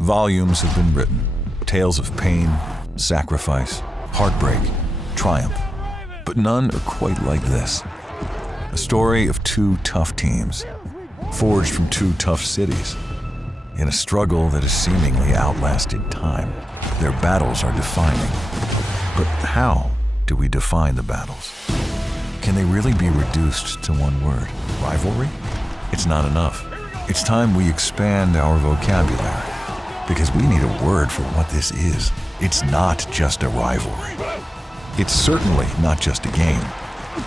Volumes have been written, tales of pain, sacrifice, heartbreak, triumph, but none are quite like this. A story of two tough teams, forged from two tough cities. In a struggle that has seemingly outlasted time, their battles are defining. But how do we define the battles? Can they really be reduced to one word? Rivalry? It's not enough. It's time we expand our vocabulary, because we need a word for what this is. It's not just a rivalry. It's certainly not just a game.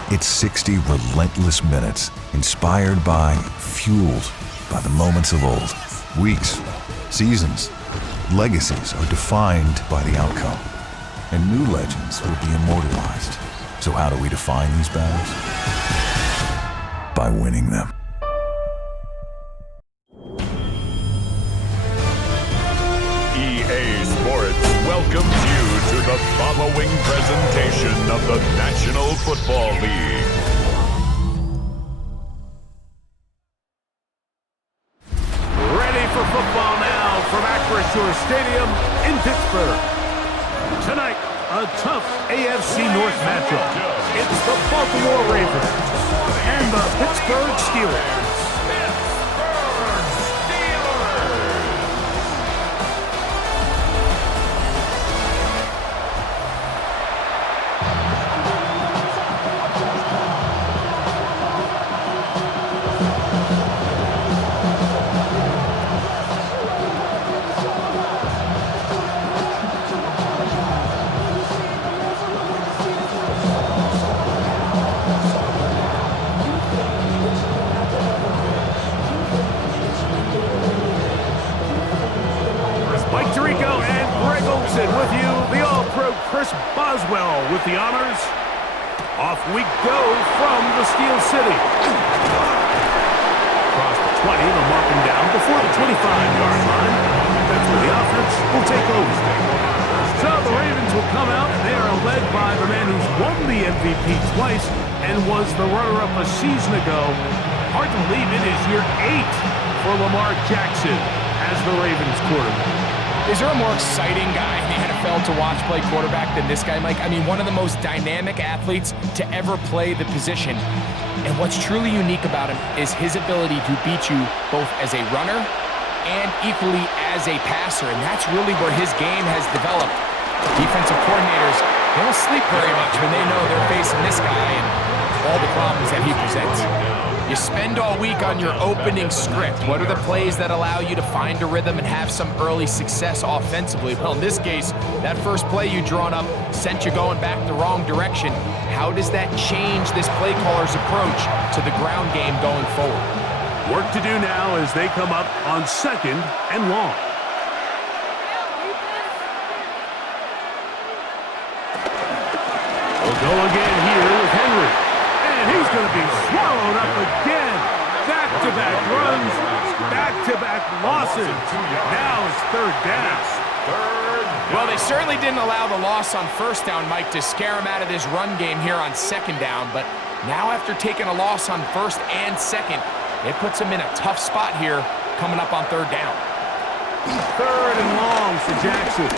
It's 60 relentless minutes, inspired by, fueled by the moments of old. Weeks, seasons, legacies are defined by the outcome, and new legends will be immortalized. So how do we define these battles? By winning them. EA Sports welcomes you to the following presentation of the National Football League. Ready for football now from Acrisure Stadium in Pittsburgh. Tonight, a tough AFC North matchup. It's the Baltimore Ravens and the Pittsburgh Steelers. With you, the All-Pro Chris Boswell with the honors. Off we go from the Steel City. Across the 20, they'll mark him down before the 25-yard line. That's where the offense will take over. So the Ravens will come out. They are led by the man who's won the MVP twice and was the runner-up a season ago. Hard to believe it is year 8 for Lamar Jackson as the Ravens quarterback. Is there a more exciting guy in the NFL to watch play quarterback than this guy, Mike? I mean, one of the most dynamic athletes to ever play the position. And what's truly unique about him is his ability to beat you both as a runner and equally as a passer. And that's really where his game has developed. Defensive coordinators, they don't sleep very much when they know they're facing this guy and all the problems that he presents. You spend all week on your opening script. What are the plays that allow you to find a rhythm and have some early success offensively? Well, in this case, that first play you drawn up sent you going back the wrong direction. How does that change this play caller's approach to the ground game going forward? Work to do now as they come up on 2nd and long. We'll go again here with Henry. And he's going to be swallowed up again. Back-to-back runs, back-to-back losses. Now it's 3rd down. Well, they certainly didn't allow the loss on 1st down, Mike, to scare him out of this run game here on 2nd down. But now after taking a loss on 1st and 2nd, it puts him in a tough spot here coming up on 3rd down. 3rd and long for Jackson.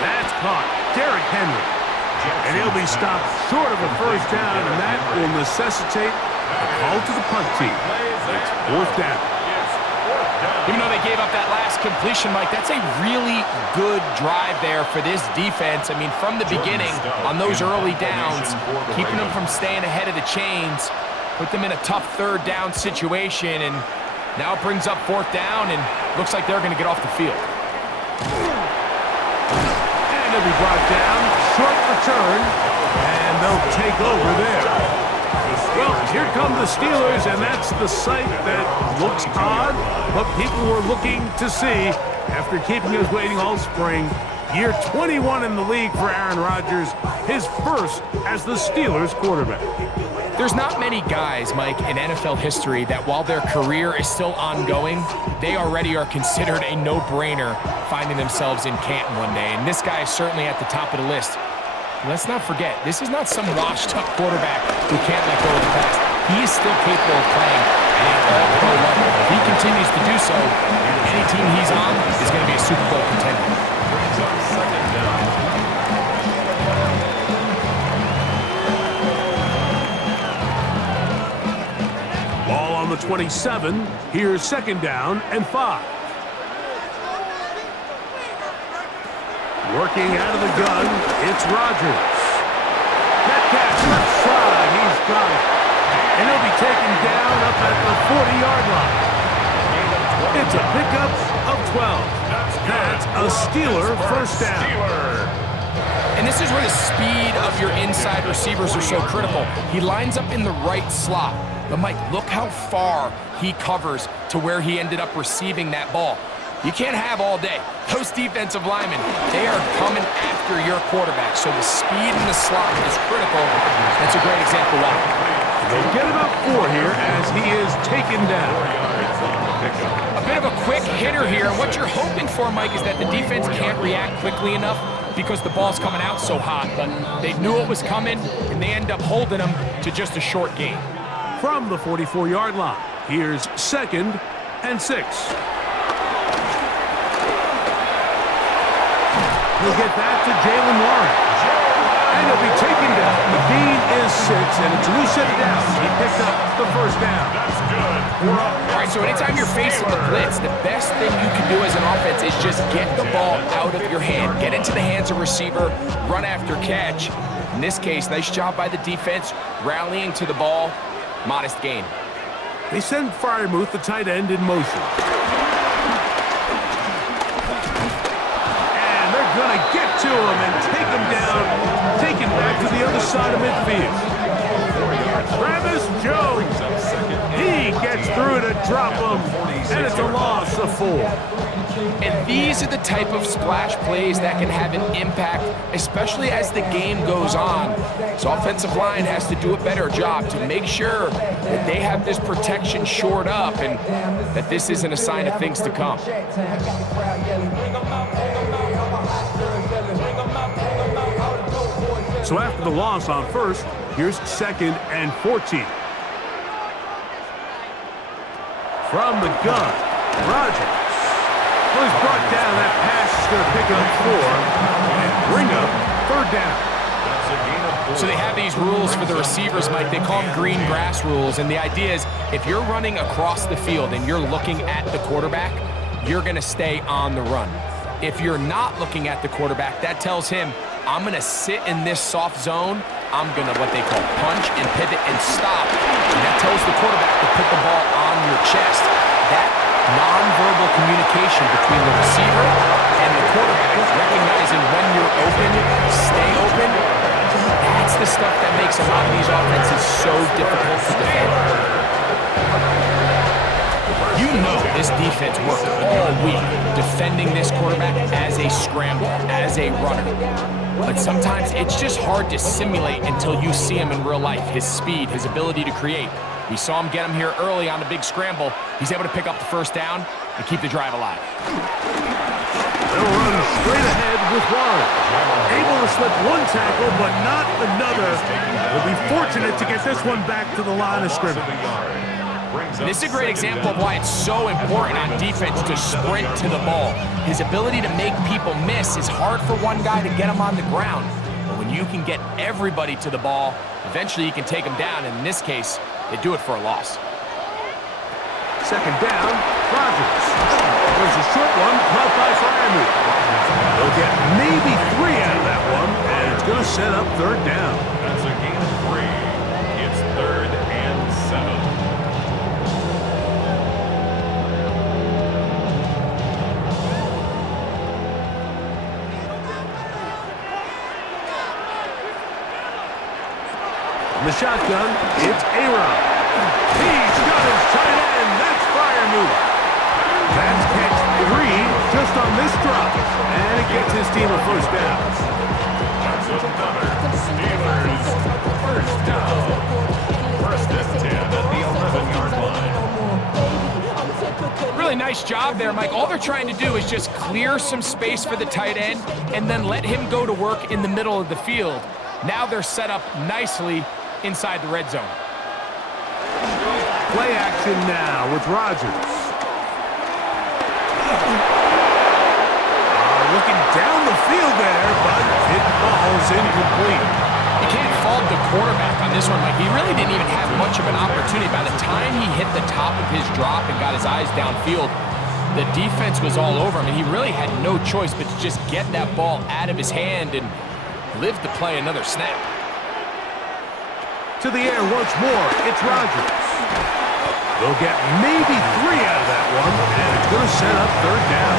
That's caught. Derrick Henry. And he'll be stopped short of a 1st down, and that will necessitate a call to the punt team. It's 4th down. Even though they gave up that last completion, Mike, that's a really good drive there for this defense. I mean, from the beginning, on those early downs, keeping them from staying ahead of the chains, put them in a tough 3rd down situation, and now it brings up 4th down, and looks like they're going to get off the field. And they'll be brought down, short return, and they'll take over there. Well, here come the Steelers, and that's the sight that looks odd, but people were looking to see after keeping us waiting all spring. Year 21 in the league for Aaron Rodgers, his first as the Steelers quarterback. There's not many guys, Mike, in NFL history that while their career is still ongoing, they already are considered a no-brainer finding themselves in Canton one day. And this guy is certainly at the top of the list. Let's not forget, this is not some washed-up quarterback who can't let go of the pass. he is still capable of playing at an all-pro level. If he continues to do so, any team he's on is going to be a Super Bowl contender. Brings up second down. Ball on the 27. Here's second down and 5. Working out of the gun, it's Rodgers. Metcalf left side, he's got it. And he'll be taken down up at the 40-yard line. It's a pickup of 12. That's a Steeler first down. And this is where the speed of your inside receivers are so critical. He lines up in the right slot. But Mike, look how far he covers to where he ended up receiving that ball. You can't have all day. Those defensive linemen, they are coming after your quarterback. So the speed in the slot is critical. That's a great example why. They'll get about 4 here as he is taken down. A bit of a quick hitter here. And what you're hoping for, Mike, is that the defense can't react quickly enough because the ball's coming out so hot. But they knew it was coming, and they end up holding them to just a short gain. From the 44-yard line, here's second and 6. He'll get that to Jalen Warren. And he'll be taken down. The gain is 6, and it's a loose set of downs. He picked up the first down. That's good. All right, so anytime you're facing the blitz, the best thing you can do as an offense is just get the ball out of your hand. Get into the hands of receiver, run after catch. In this case, nice job by the defense, rallying to the ball. Modest gain. They send Freiermuth, the tight end, in motion. And they're going to get to him and take him down, take him back to the other side of midfield. Travis Jones, he gets through to drop him, and it's a loss of 4. And these are the type of splash plays that can have an impact, especially as the game goes on. So offensive line has to do a better job to make sure that they have this protection shored up and that this isn't a sign of things to come. So after the loss on first, here's second and 14. From the gun, Rodgers. Well, he's brought down. That pass is going to pick up 4 and bring up third down. So they have these rules for the receivers, Mike. They call them green grass rules. And the idea is if you're running across the field and you're looking at the quarterback, you're going to stay on the run. If you're not looking at the quarterback, that tells him, I'm going to sit in this soft zone. I'm going to what they call punch and pivot and stop. And that tells the quarterback to put the ball on your chest. That nonverbal communication between the receiver and the quarterback, recognizing when you're open, stay open, that's the stuff that makes a lot of these offenses so difficult to defend. You know this defense worked all week defending this quarterback as a scrambler, as a runner. But sometimes it's just hard to simulate until you see him in real life, his speed, his ability to create. We saw him get him here early on the big scramble. He's able to pick up the first down and keep the drive alive. They'll run straight ahead with Warren. Able to slip one tackle, but not another. They'll be fortunate to get this one back to the line of scrimmage. This is a great example of why it's so important on defense to sprint to the ball. His ability to make people miss is hard for one guy to get him on the ground. But when you can get everybody to the ball, eventually you can take them down. And in this case, they do it for a loss. Second down, Rodgers. There's a short one caught by Freiermuth. They'll get maybe 3 out of that one, and it's going to set up third down. That's a gain of 3. It's 3rd and 7. The shotgun, it's Aaron. He's got his tight end. That's Freiermuth. That's catch 3 just on this drop. And it gets his team a first down. That's another Steelers first down. First and 10 at the 11-yard line. Really nice job there, Mike. All they're trying to do is just clear some space for the tight end and then let him go to work in the middle of the field. Now they're set up nicely inside the red zone. Play action now with Rodgers. Looking down the field there, but it falls incomplete. You can't fault the quarterback on this one, Mike. He really didn't even have much of an opportunity. By the time he hit the top of his drop and got his eyes downfield, the defense was all over him, and he really had no choice but to just get that ball out of his hand and live to play another snap. To the air once more, it's Rodgers. They'll get maybe 3 out of that one, and it's going to set up third down.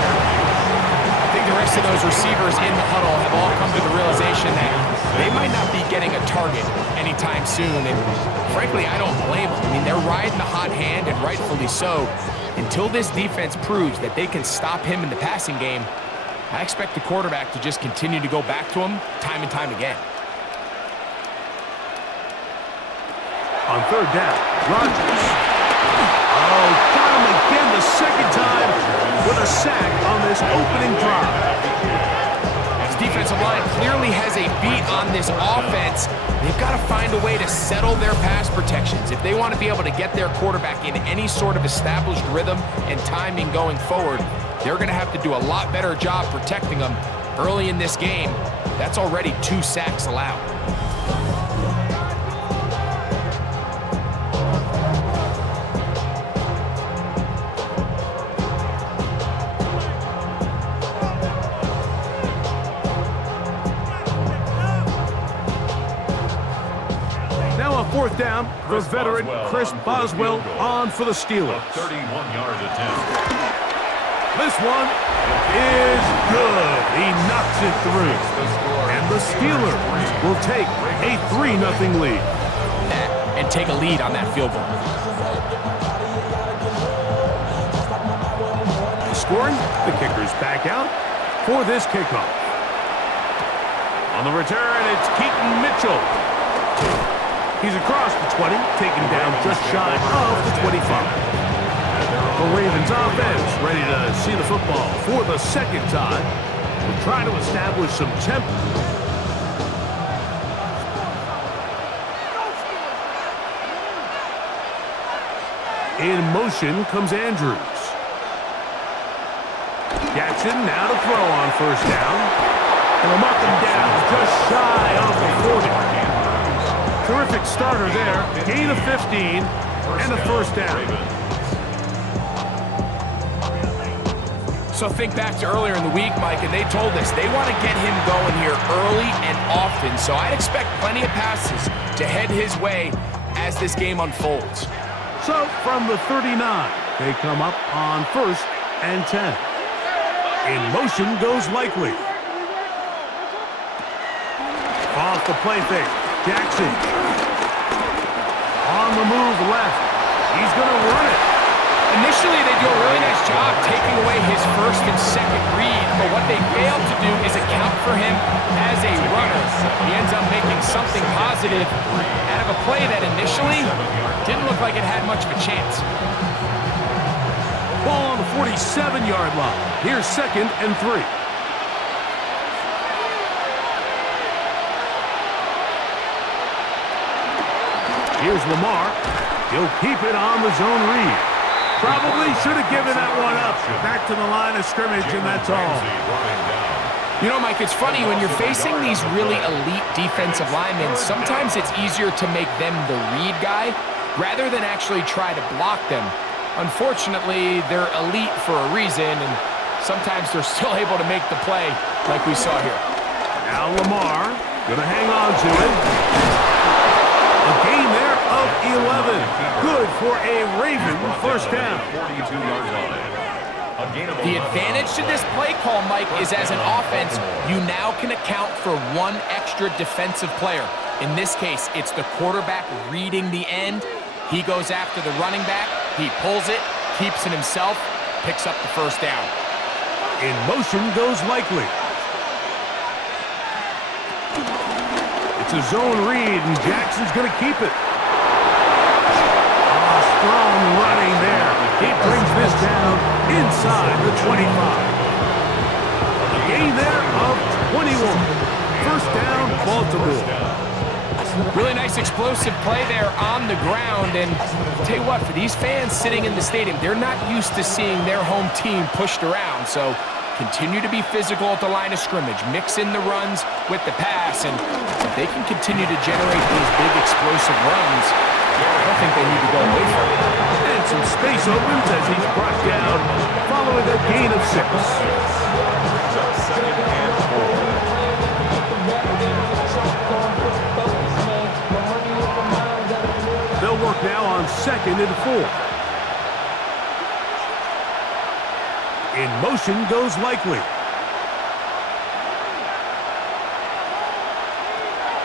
I think the rest of those receivers in the huddle have all come to the realization that they might not be getting a target anytime soon, and frankly, I don't blame them. I mean, they're riding the hot hand, and rightfully so. Until this defense proves that they can stop him in the passing game, I expect the quarterback to just continue to go back to him time and time again. On third down, Rodgers. Oh, got him again the second time with a sack on this opening drive. This defensive line clearly has a beat on this offense. They've got to find a way to settle their pass protections. If they want to be able to get their quarterback in any sort of established rhythm and timing going forward, they're going to have to do a lot better job protecting them early in this game. That's already 2 sacks allowed. Fourth down, the veteran Chris Boswell on for the Steelers. 31-yard attempt. This one is good. He knocks it through. And the Steelers will take a 3-0 lead. And take a lead on that field goal. Scoring, the kicker's back out for this kickoff. On the return, it's Keaton Mitchell. He's across the 20, taken down just shy of the 25. The Ravens offense ready to see the football for the second time. We're trying to establish some tempo. In motion comes Andrews. Jackson now to throw on first down. And they'll mark him down just shy of the 40. Terrific starter there. Gain of 15 and a first down. So think back to earlier in the week, Mike, and they told us they want to get him going here early and often. So I'd expect plenty of passes to head his way as this game unfolds. So from the 39, they come up on first and 10. In motion goes Likely. Off the play fake. Jackson. On the move left. He's going to run it. Initially, they do a really nice job taking away his first and second read, but what they failed to do is account for him as a runner. He ends up making something positive out of a play that initially didn't look like it had much of a chance. Ball on the 47-yard line. Here's second and 3. Here's Lamar. He'll keep it on the zone read. Probably should have given that one up. Back to the line of scrimmage, and that's all. You know, Mike, it's funny, when you're facing these really elite defensive linemen, sometimes it's easier to make them the read guy rather than actually try to block them. Unfortunately, they're elite for a reason, and sometimes they're still able to make the play like we saw here. Now Lamar going to hang on to it. A gain there of 11. Good for a Raven first down. The advantage to this play call, Mike, is as an offense, you now can account for one extra defensive player. In this case, it's the quarterback reading the end. He goes after the running back. He pulls it, keeps it himself, picks up the first down. In motion goes Likely. It's a zone read, and Jackson's going to keep it. Strong running there. He brings this down inside the 25. A gain there of 21. First down, Baltimore. Really nice explosive play there on the ground. And I'll tell you what, for these fans sitting in the stadium, they're not used to seeing their home team pushed around. So continue to be physical at the line of scrimmage. Mix in the runs with the pass. And if they can continue to generate these big explosive runs, I don't think they need to go away from it. And some space opens as he's brought down following a gain of 6. Second and 4. They'll work now on 2nd and 4. In motion goes Likely.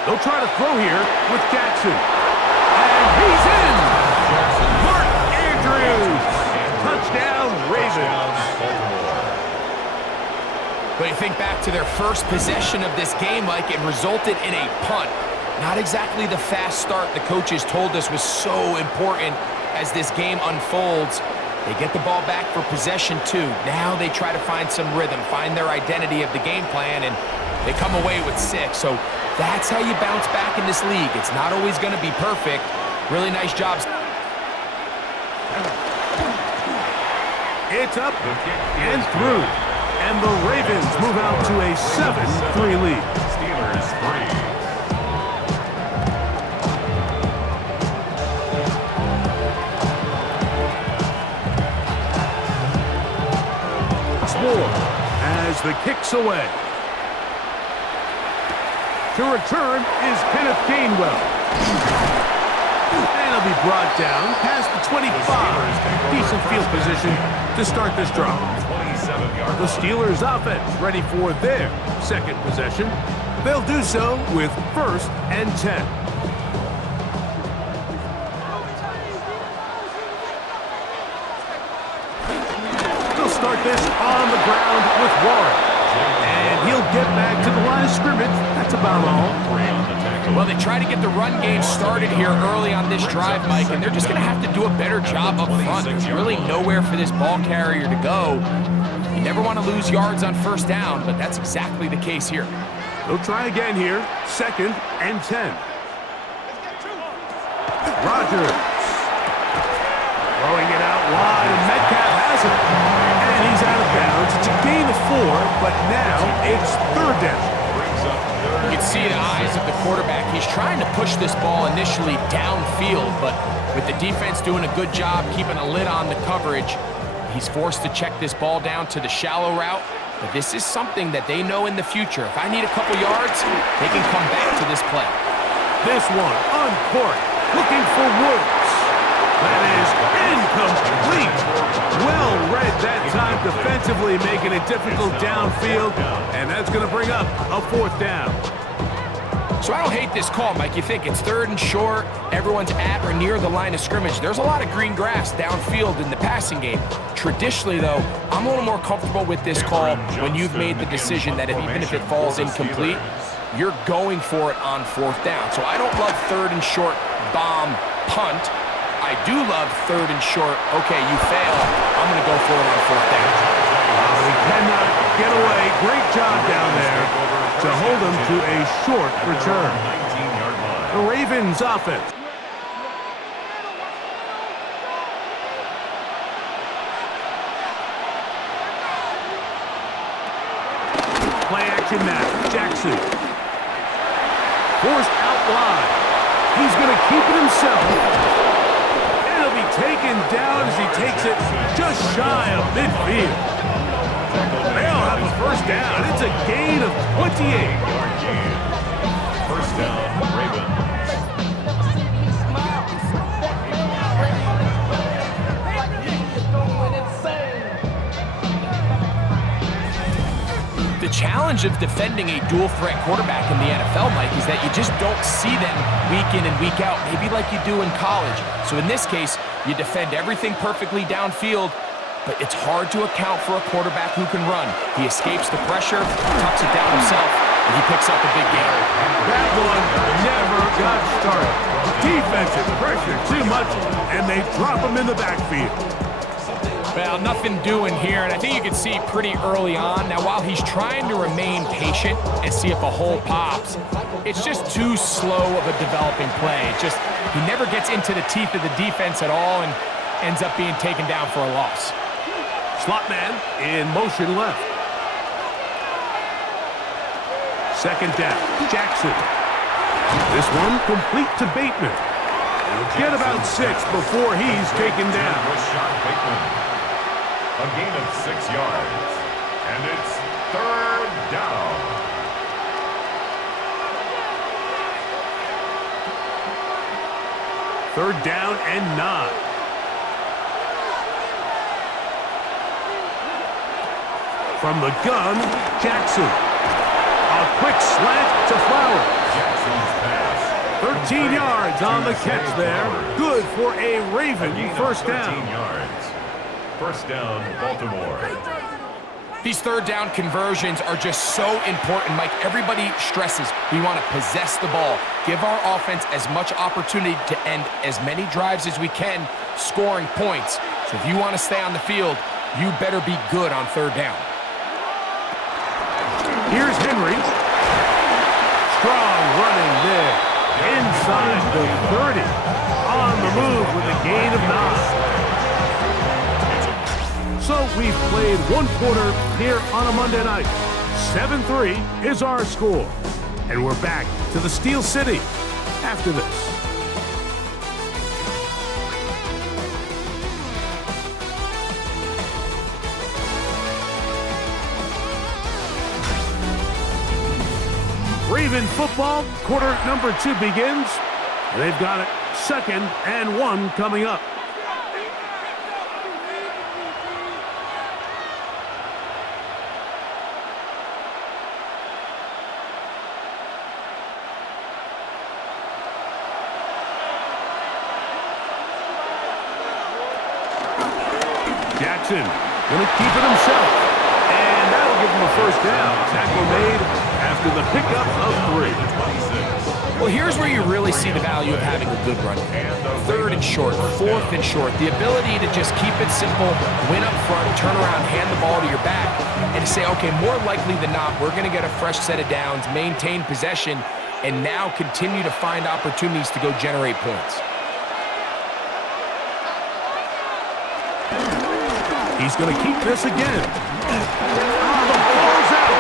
They'll try to throw here with Jackson. And he's in! Mark Andrews! Touchdown, Ravens. But you think back to their first possession of this game, like it resulted in a punt. Not exactly the fast start the coaches told us was so important as this game unfolds. They get the ball back for possession 2. Now they try to find some rhythm, find their identity of the game plan, and they come away with 6. So that's how you bounce back in this league. It's not always going to be perfect. Really nice job. It's up and through. And the Ravens move out to a 7-3 lead. Steelers 3. As the kick's away. To return is Kenneth Gainwell. And he'll be brought down past the 25. Decent field position to start this drive. The Steelers offense ready for their 2nd possession. They'll do so with 1st and 10. Start this on the ground with Warren. And he'll get back to the line of scrimmage. That's about all. Well, they try to get the run game started here early on this drive, Mike, and they're just going to have to do a better job up front. There's really nowhere for this ball carrier to go. You never want to lose yards on 1st down, but that's exactly the case here. They'll try again here. 2nd and 10. Rodgers. Throwing it out wide, and Metcalf has it. And he's out of bounds. It's a gain of 4, but now it's 3rd down. You can see the eyes of the quarterback. He's trying to push this ball initially downfield, but with the defense doing a good job keeping a lid on the coverage, he's forced to check this ball down to the shallow route. But this is something that they know in the future. If I need a couple yards, they can come back to this play. This one on court, looking for Woods. That is incomplete. Well read that time defensively, making it difficult downfield, and that's going to bring up a 4th down. So I don't hate this call, Mike. You think it's 3rd and short, everyone's at or near the line of scrimmage. There's a lot of green grass downfield in the passing game. Traditionally, though, I'm a little more comfortable with this call when you've made the decision that even if it falls incomplete, you're going for it on 4th down. So I don't love 3rd and short, bomb, punt. I do love 3rd and short. Okay, you fail. I'm going to go for it on 4th down. He cannot get away. Great job down there to hold him to a short return. The Ravens offense. Play action now. Jackson. Forced out wide. He's going to keep it himself. Taken down as he takes it just shy of midfield. They'll have a 1st down. It's a gain of 28. 1st down, Ravens. The challenge of defending a dual threat quarterback in the NFL, Mike, is that you just don't see them week in and week out, maybe like you do in college. So in this case, you defend everything perfectly downfield, but it's hard to account for a quarterback who can run. He escapes the pressure, tucks it down himself, and he picks up a big gain. That one never got started. Defensive pressure too much, and they drop him in the backfield. Well, nothing doing here, and I think you can see pretty early on. Now, while he's trying to remain patient and see if a hole pops, It's just too slow of a developing play. He never gets into the teeth of the defense at all and ends up being taken down for a loss. Slot man in motion left. Second down, Jackson. This one complete to Bateman. He'll get about 6 before he's taken down. A gain of 6 yards. And it's 3rd down. Third down and 9. From the gun, Jackson. A quick slant to Flowers. Jackson's pass. 13 yards on the catch there. Good for a Raven first down. 13 yards. First down, Baltimore. These third down conversions are just so important, Mike. Everybody stresses we want to possess the ball, give our offense as much opportunity to end as many drives as we can, scoring points. So if you want to stay on the field, you better be good on third down. Here's Henry. Strong running there. Inside the 30. On the move with a gain of 9. So we've played one quarter here on a Monday night. 7-3 is our score. And we're back to the Steel City after this. Raven football, quarter number 2 begins. They've got it 2nd and 1 coming up. Jackson going to keep it himself. And that'll give him a first down. Tackle made after the pickup of 3. Well, here's where you really see the value of having a good run. 3rd and short, 4th and short. The ability to just keep it simple, win up front, turn around, hand the ball to your back, and to say, okay, more likely than not, we're going to get a fresh set of downs, maintain possession, and now continue to find opportunities to go generate points. He's going to keep this again. The ball's out.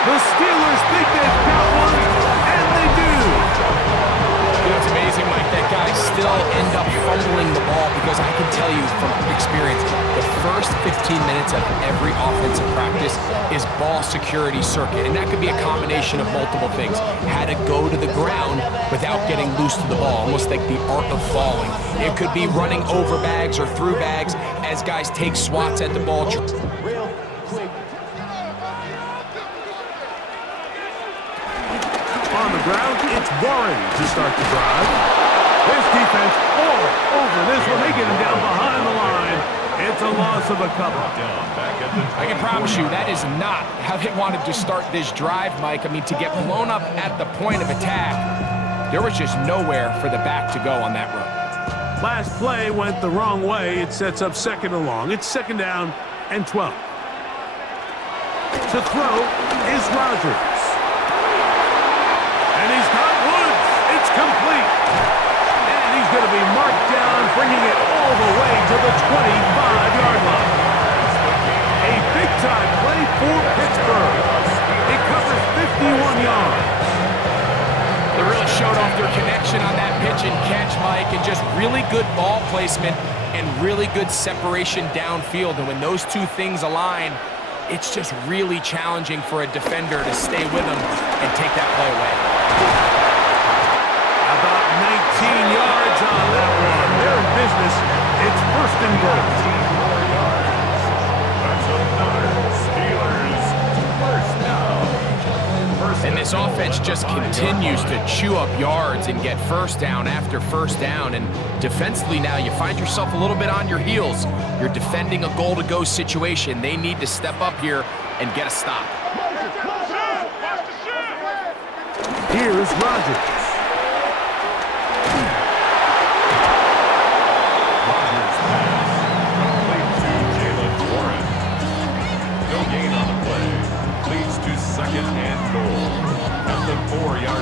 The Steelers think they've got one, and they do. You know, it's amazing, Mike, that guys still end up fumbling the ball because I can tell you from experience, the first 15 minutes of every offensive practice is ball security circuit, and that could be a combination of multiple things. How to go to the ground without getting loose to the ball, almost like the art of falling. It could be running over bags or through bags as guys take swats at the ball. On the ground, it's Warren to start the drive. This defense all over this one. They get him down behind the line. It's a loss of a couple. I can promise you that is not how they wanted to start this drive, Mike. I mean, to get blown up at the point of attack, there was just nowhere for the back to go on that run. Last play went the wrong way. It sets up 2nd and long. It's 2nd down and 12. To throw is Rodgers. And he's got Woods. It's complete. And he's going to be marked down, bringing it all the way to the 25-yard line. A big-time play for Pittsburgh. It covers 51 yards. They really showed off their connection on that pitch and catch, Mike, and just really good ball placement and really good separation downfield. And when those two things align, it's just really challenging for a defender to stay with them and take that play away. About 19 yards on that one. They're in business. It's 1st and goal. That's another Steelers first down. And this offense just continues to chew up yards and get first down after first down. And defensively now, you find yourself a little bit on your heels. You're defending a goal-to-go situation. They need to step up here and get a stop. Here's Rodgers. Rodgers pass. Complete to Jalen Warren. No gain on the play. Leads to 2nd and goal. At the 4-yard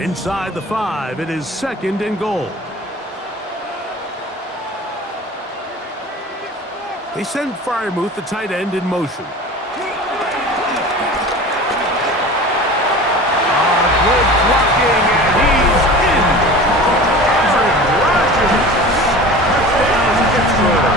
Inside the 5, it is 2nd and goal. They send Freiermuth, the tight end, in motion. Good blocking, and he's in. Aaron Rodgers, touchdown Pittsburgh.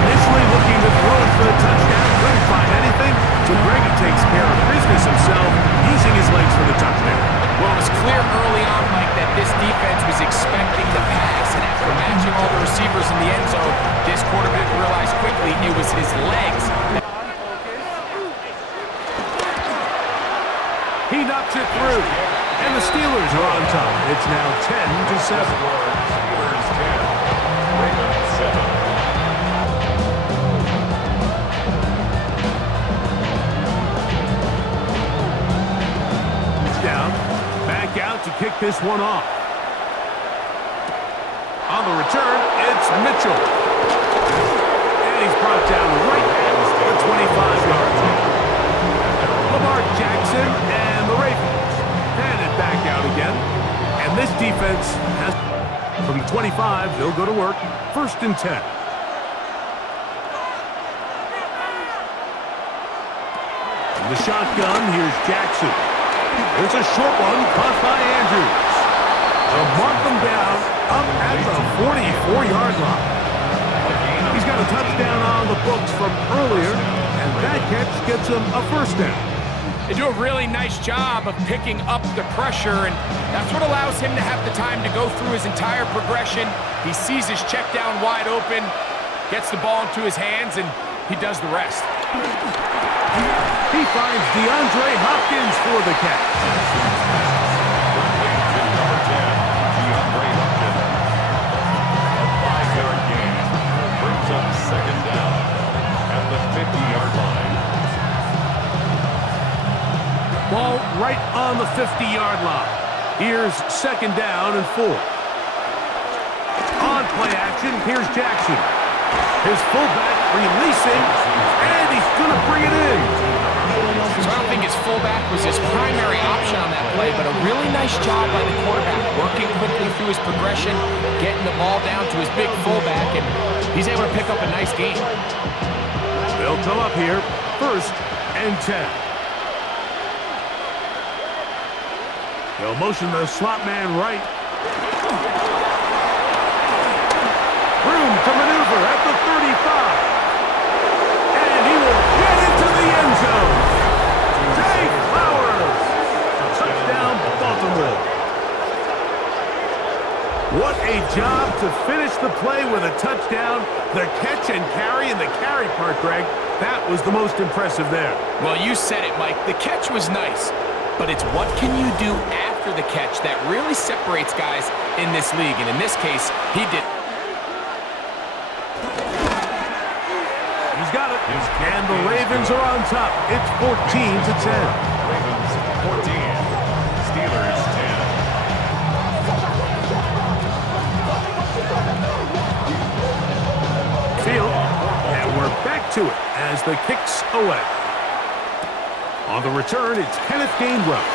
Initially looking to throw it for the touchdown, couldn't find anything. So Greg takes care of business himself, using his legs for the touchdown. Well, it was clear early on, Mike, that this defense was expecting the pass, and after matching all the receivers in the end zone, this quarterback realized quickly it was his legs. He knocks it through, and the Steelers are on top. It's now 10-7. Steelers 10, Ravens 7. Back out to kick this one off. On the return, it's Mitchell. And he's brought down right at the 25-yard line. Lamar Jackson and the Ravens headed back out again. And this defense has, from the 25, they'll go to work. 1st and 10. In the shotgun, here's Jackson. There's a short one caught by Andrews. They'll mark them down up at the 44-yard line. He's got a touchdown on the books from earlier, and that catch gets him a 1st down. They do a really nice job of picking up the pressure, and that's what allows him to have the time to go through his entire progression. He sees his check down wide open, gets the ball into his hands, and he does the rest. He finds DeAndre Hopkins for the catch. Complete to number 10, DeAndre Hopkins. A 5-yard gain brings up 2nd down at the 50-yard line. Ball right on the 50-yard line. Here's 2nd down and 4. On play action, here's Jackson. His fullback releasing, and he's going to bring it in. So I don't think his fullback was his primary option on that play, but a really nice job by the quarterback, working quickly through his progression, getting the ball down to his big fullback, and he's able to pick up a nice gain. They'll come up here, 1st and 10. They'll motion the slot man right. Room to maneuver at the 35. And he will get into the end zone. Jay Flowers. Touchdown, Baltimore. What a job to finish the play with a touchdown. The catch and carry, and the carry part, Greg, that was the most impressive there. Well, you said it, Mike. The catch was nice, but it's what can you do after the catch that really separates guys in this league, and in this case, he did. He's got it. And the Ravens are on top. It's 14-10. Ravens 14, Steelers 10. Field, and we're back to it as the kick's away. On the return, it's Kenneth Gainwell.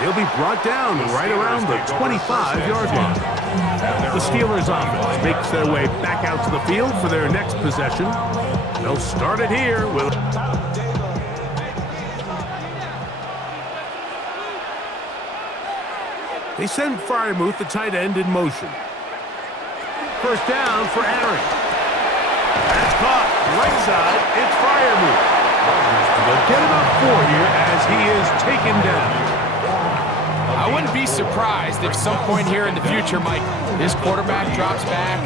He'll be brought down right around the 25-yard line. The Steelers offense makes their way back out to the field for their next possession. They'll start it here with... They send Freiermuth, the tight end, in motion. 1st down for Aaron. That's caught. Right side, it's Freiermuth. They'll get him up 4 here as he is taken down. I wouldn't be surprised if some point here in the future, Mike, this quarterback drops back.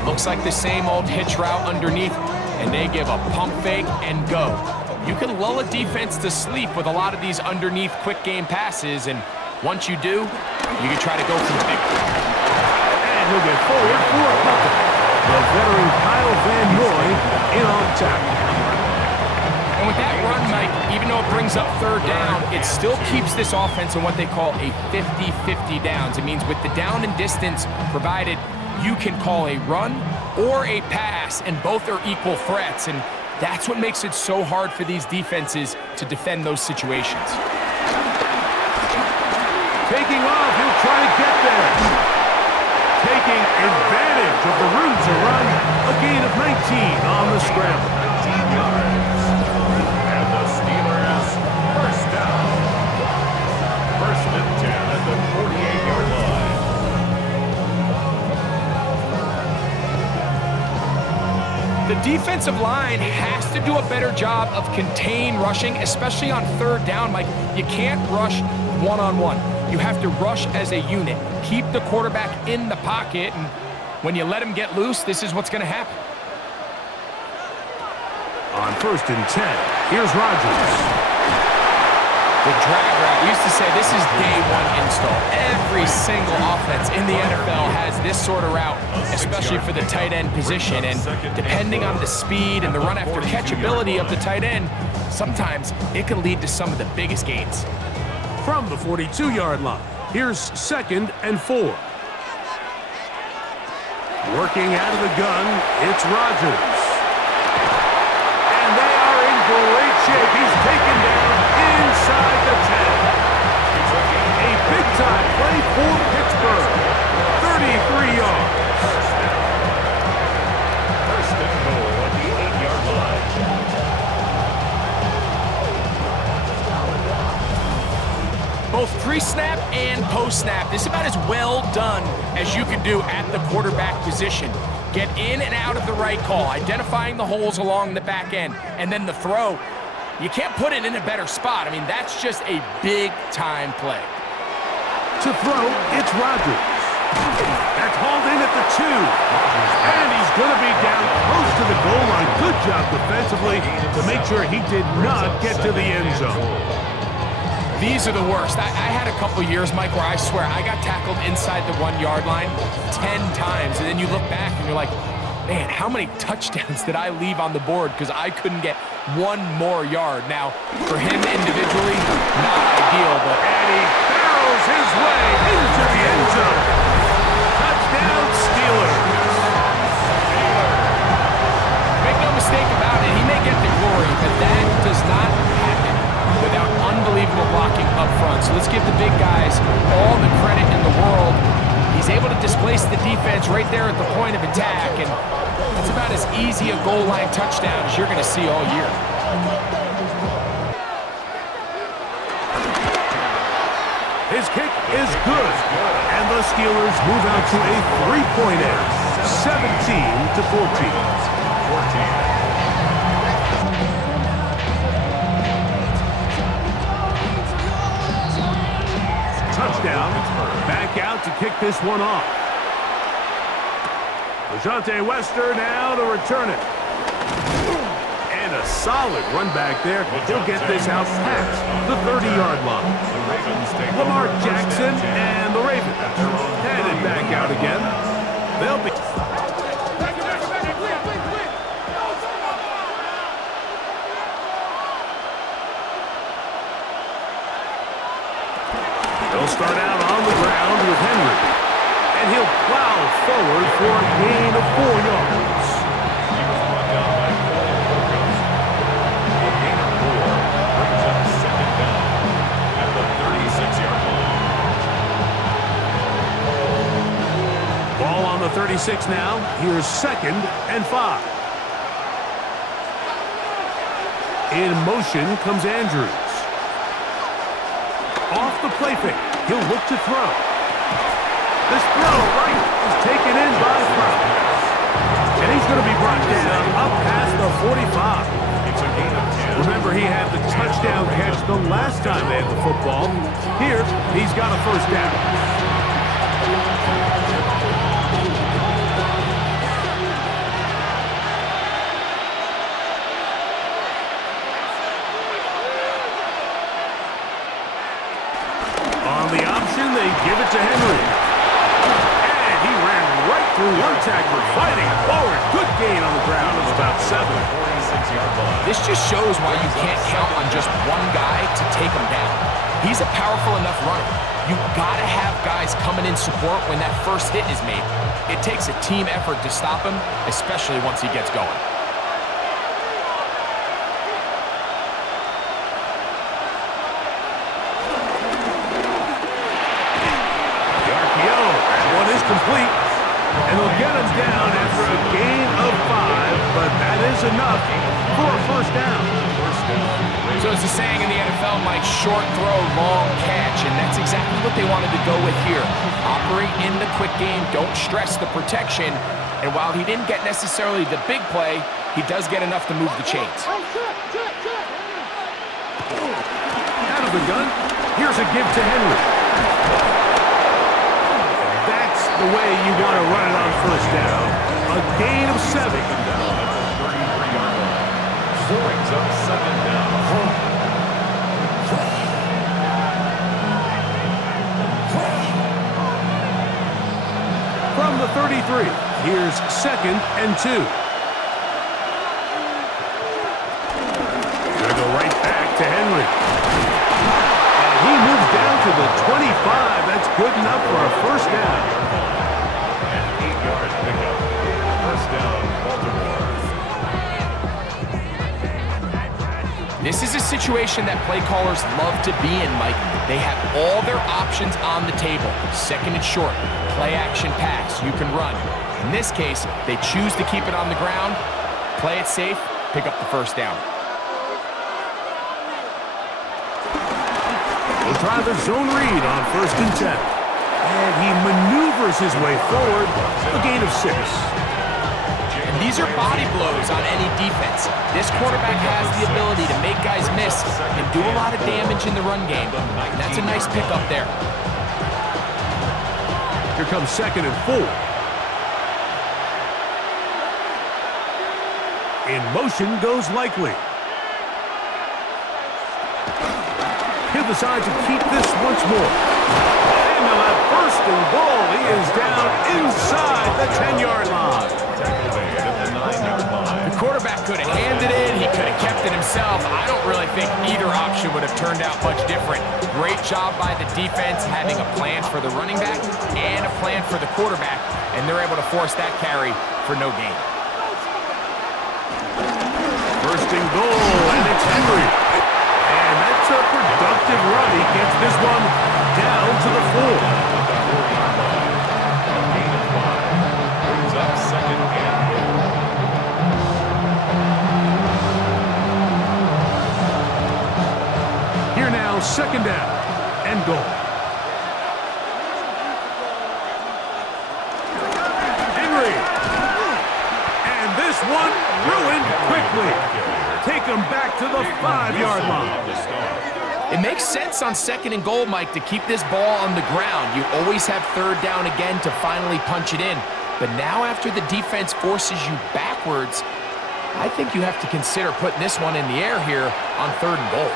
It looks like the same old hitch route underneath, and they give a pump fake and go. You can lull a defense to sleep with a lot of these underneath quick game passes, and once you do, you can try to go for the big one. And he'll get forward for a couple. The veteran Kyle Van Noy in on tackle. And with that run, Mike, even though it brings up 3rd down, it still keeps this offense in what they call a 50-50 downs. It means with the down and distance provided, you can call a run or a pass, and both are equal threats. And that's what makes it so hard for these defenses to defend those situations. Taking off, he'll try to get there. Taking advantage of the room to run. A gain of 19 on the scramble. 19 yards. And the Steelers first down. First and 10 at the 48-yard line. The defensive line has to do a better job of contain rushing, especially on third down. Mike, you can't rush one-on-one. You have to rush as a unit. Keep the quarterback in the pocket, and when you let him get loose, this is what's going to happen. On first and 10, here's Rodgers. The drag route. We used to say this is day one install. Every single offense in the NFL has this sort of route, especially for the tight end position. And depending on the speed and the run after catch ability of the tight end, sometimes it can lead to some of the biggest gains. From the 42-yard line, here's second and 4. Working out of the gun, it's Rodgers. And they are in great shape. He's taken down inside the 10. A big-time play for Pittsburgh. 33 yards. First and goal at the 8-yard line. Both pre-snap and post-snap, this is about as well done as you can do at the quarterback position. Get in and out of the right call, identifying the holes along the back end, and then the throw. You can't put it in a better spot. I mean, that's just a big-time play. To throw, it's Rodgers. That's hauled in at the 2. And he's going to be down close to the goal line. Good job defensively to make sure he did not get to the end zone. These are the worst. I had a couple years, Mike, where I swear I got tackled inside the 1-yard line 10 times. And then you look back and you're like, man, how many touchdowns did I leave on the board because I couldn't get one more yard? Now, for him individually, not ideal, but... And he barrels his way into the end zone. Touchdown, Steelers. Make no mistake about it, he may get the glory, but that does not happen without unbelievable blocking up front. So let's give the big guys all the credit in the world. He's able to displace the defense right there at the point of attack, and it's about as easy a goal line touchdown as you're going to see all year. His kick is good, and the Steelers move out to a 3-point edge, 17-14. Touchdown. Back out to kick this one off. Lejante Wester now to return it. And a solid run back there. He'll get this out past the 30-yard line. Lamar Jackson and the Ravens headed back out again. They'll be... They'll start out on the ground with Henry. And he'll plow forward for a gain of 4 yards. He was brought down by Paul Wilkins. A gain of 4 brings up second down at the 36-yard line. Ball on the 36 now. Here's second and 5. In motion comes Andrews. Off the play fake. He'll look to throw. This throw right is taken in by Flowers. And he's going to be brought down up past the 45. It's a gain of 10. Remember, he had the touchdown catch the last time they had the football. Here, he's got a first down. On the option, they give it to Henry. And he ran right through one tackler, fighting forward. Good gain on the ground of about 7. 46-yard line. This just shows why you can't count on just one guy to take him down. He's a powerful enough runner. You've got to have guys coming in support when that first hit is made. It takes a team effort to stop him, especially once he gets going. complete, and they'll get him down after a gain of 5, but that is enough for a first down. So as the saying in the NFL, Mike, short throw, long catch, and that's exactly what they wanted to go with here. Operate in the quick game, don't stress the protection, and while he didn't get necessarily the big play, he does get enough to move the chains. Out of the gun, here's a give to Henry. That's the way you want to run it on first down. A gain of 7. Brings up second down. From the 33, here's 2nd and 2. Gonna go right back to Henry. And he moves down to the 25. That's good enough for a first down. An 8-yard pickup. First down, Baltimore. This is a situation that play callers love to be in, Mike. They have all their options on the table. 2nd and short, play action pass, you can run. In this case, they choose to keep it on the ground, play it safe, pick up the first down. We'll try the zone read on 1st and 10. And he maneuvers his way forward, a gain of 6. And these are body blows on any defense. This quarterback has the ability to make guys miss and do a lot of damage in the run game. And that's a nice pickup there. Here comes 2nd and 4. In motion goes Likely. He'll decide to keep this once more. And they'll have 1st and goal. He is down inside the 10-yard line. The quarterback could have handed it, he could have kept it himself. I don't really think either option would have turned out much different. Great job by the defense having a plan for the running back and a plan for the quarterback, and they're able to force that carry for no gain. 1st and goal, and it's Henry. And that's a productive run. He gets this one down to the 4. Brings up 2nd and goal. Here now, 2nd down and goal. Henry. And this one ruined quickly. Take him back to the 5-yard line. It makes sense on 2nd and goal, Mike, to keep this ball on the ground. You always have 3rd down again to finally punch it in. But now after the defense forces you backwards, I think you have to consider putting this one in the air here on 3rd and goal.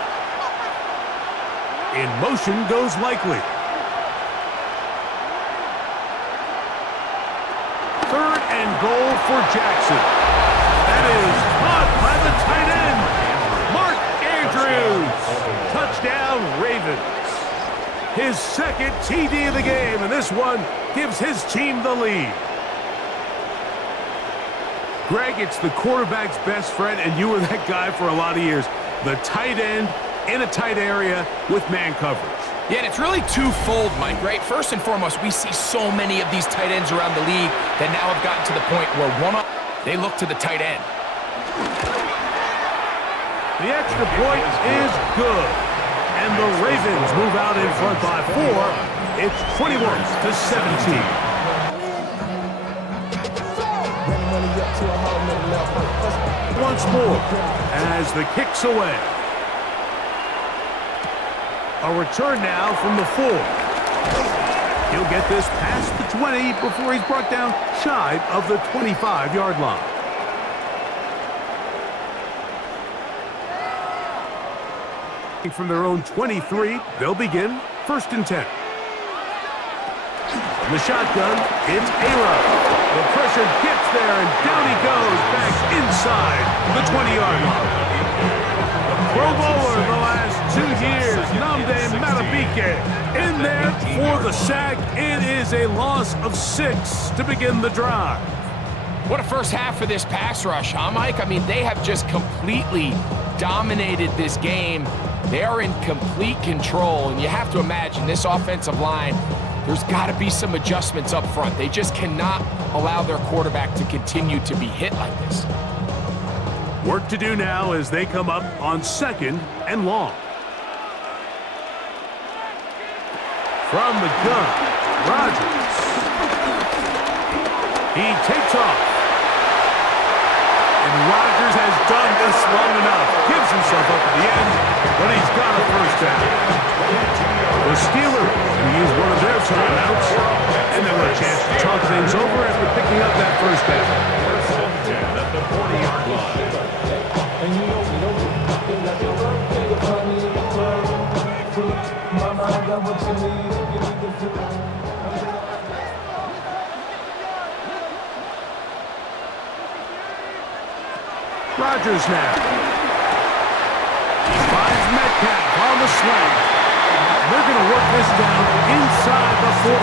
In motion goes Likely. 3rd and goal for Jackson. That is caught by the tight end, Mark Andrews. Touchdown, Ravens. His 2nd TD of the game, and this one gives his team the lead. Greg, it's the quarterback's best friend, and you were that guy for a lot of years. The tight end in a tight area with man coverage. Yeah, and it's really twofold, Mike, right? First and foremost, we see so many of these tight ends around the league that now have gotten to the point where they look to the tight end. The extra point is good. And the Ravens move out in front by 4. It's 21-17. Once more, as the kick's away. A return now from the 4. He'll get this past the 20 before he's brought down shy of the 25-yard line. From their own 23, they'll begin 1st and 10. The shotgun, it's A-Rod. The pressure gets there, and down he goes back inside the 20-yard line. The Pro Bowler the last 2 years, Nnamdi Madubuike, in there for the sack. It is a loss of 6 to begin the drive. What a first half for this pass rush, huh, Mike? I mean, they have just completely dominated this game. They are in complete control, and you have to imagine this offensive line there's got to be some adjustments up front. They just cannot allow their quarterback to continue to be hit like this. Work to do now as they come up on 2nd and long. From the gun, Rodgers. He takes off. And Rodgers has done this long enough. Gives himself up at the end, but he's got a first down. The Steelers can use one of their timeouts, and they'll have a chance to talk things over after picking up that first down. 1st and 10 at the 40-yard line. Rodgers now. He finds Metcalf on the slant. And they're going to work this down inside the 45.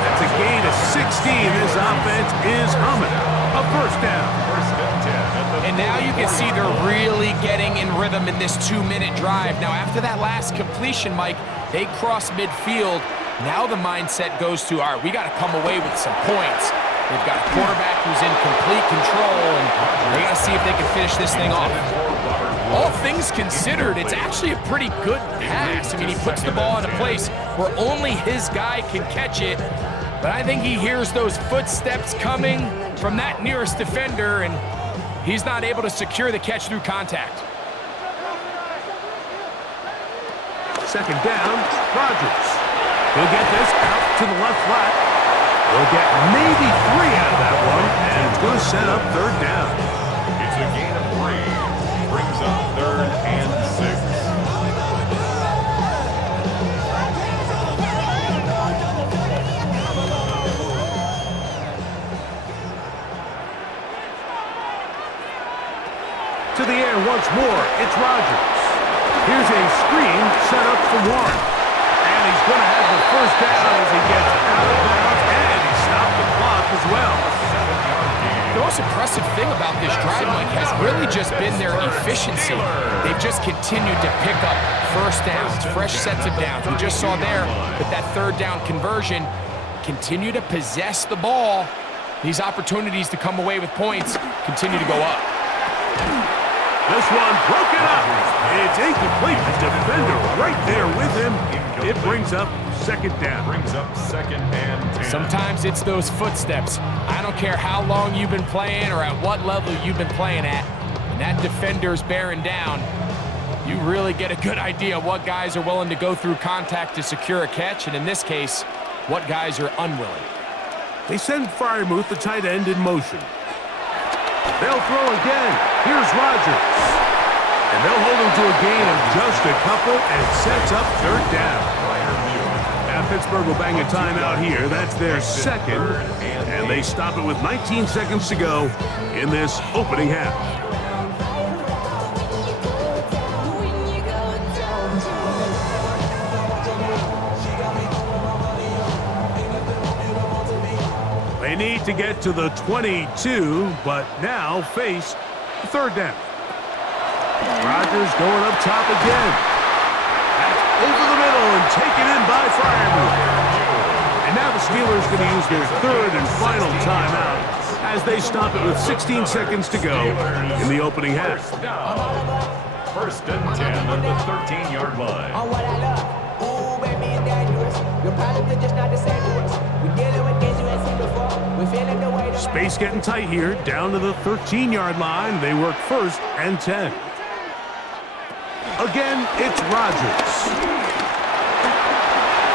That's a gain of 16. This offense is humming. A first down. 1st and 10 at the And now you can see they're really getting in rhythm in this 2-minute drive. Now, after that last completion, Mike, they cross midfield. Now the mindset goes to, all right, we got to come away with some points. They've got a quarterback who's in complete control, and they got to see if they can finish this thing off. All things considered, it's actually a pretty good pass. I mean, he puts the ball in a place where only his guy can catch it, but I think he hears those footsteps coming from that nearest defender, and he's not able to secure the catch through contact. 2nd down, Rodgers. He'll get this out to the left flat. He'll get maybe 3 out of that one, and it's going to set up 3rd down. It's a gain of 3. Brings up 3rd and 6. To the air once more, it's Rodgers. Here's a screen set up for one. And he's going to have the first down as he gets out of bounds, and he stopped the clock as well. The most impressive thing about this drive, Mike, has really just been their efficiency. They've just continued to pick up first downs, fresh sets of downs. We just saw there with that 3rd down conversion, continue to possess the ball. These opportunities to come away with points continue to go up. This one broken up. It's incomplete. The defender right there with him. It brings up 2nd down. Brings up 2nd and 10. Sometimes it's those footsteps. I don't care how long you've been playing or at what level you've been playing at. When that defender's bearing down, you really get a good idea of what guys are willing to go through contact to secure a catch, and in this case, what guys are unwilling. They send Freiermuth, the tight end, in motion. They'll throw again. Here's Rodgers. And they'll hold him to a gain of just a couple, and it sets up 3rd down. Now Pittsburgh will bang a timeout here. That's their 2nd, and they stop it with 19 seconds to go in this opening half. They need to get to the 22, but now face 3rd down. Rodgers going up top again. That's over the middle and taken in by Freiermuth. And now the Steelers going to use their 3rd and final timeout as they stop it with 16 seconds to go in the opening half. 1st and 10 at the 13-yard line. On what I love. Ooh, baby, it's dangerous. Your problems are just not the same to us. We're dealing with things you ain't seen before. We're feeling the weight of Space getting tight here, down to the 13-yard line. They work 1st and 10. Again, it's Rodgers.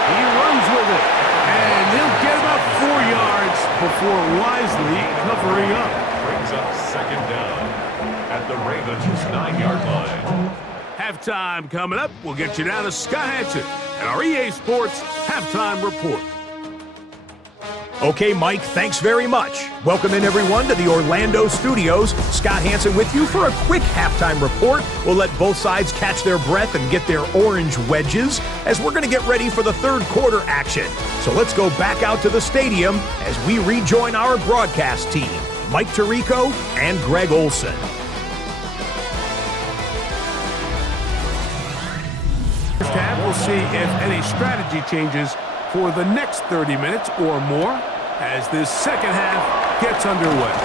He runs with it, and he'll get about 4 yards before wisely covering up. Brings up 2nd down at the Ravens' 9-yard line. Halftime coming up. We'll get you down to Scott Hansen and our EA Sports Halftime Report. Okay, Mike, thanks very much. Welcome in, everyone, to the Orlando studios. Scott Hansen with you for a quick halftime report. We'll let both sides catch their breath and get their orange wedges as we're going to get ready for the 3rd quarter action. So let's go back out to the stadium as we rejoin our broadcast team, Mike Tirico and Greg Olson. First half, we'll see if any strategy changes for the next 30 minutes or more as this second half gets underway.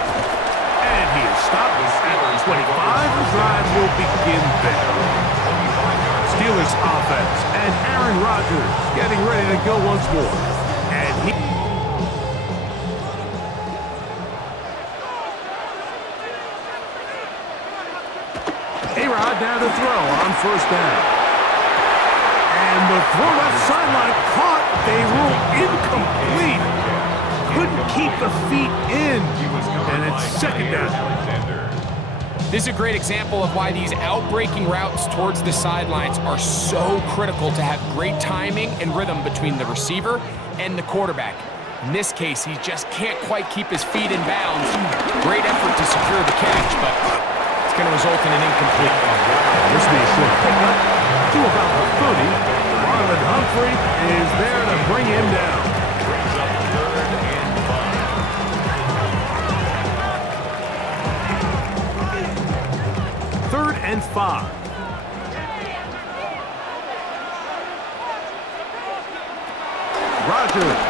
And he is stopped at 25. The drive will begin there. Steelers offense and Aaron Rodgers getting ready to go once more. And he... A-Rod down to throw on first down. And the throw left sideline caught. They rule incomplete. Couldn't keep the feet in. And it's second down. This is a great example of why these out-breaking routes towards the sidelines are so critical to have great timing and rhythm between the receiver and the quarterback. In this case, he just can't quite keep his feet in bounds. Great effort to secure the catch, but it's going to result in an incomplete. This will be a short pickup to about the 30. Marlon Humphrey is there to bring him down. Brings up 3rd and 5. 3rd and 5. Rodgers.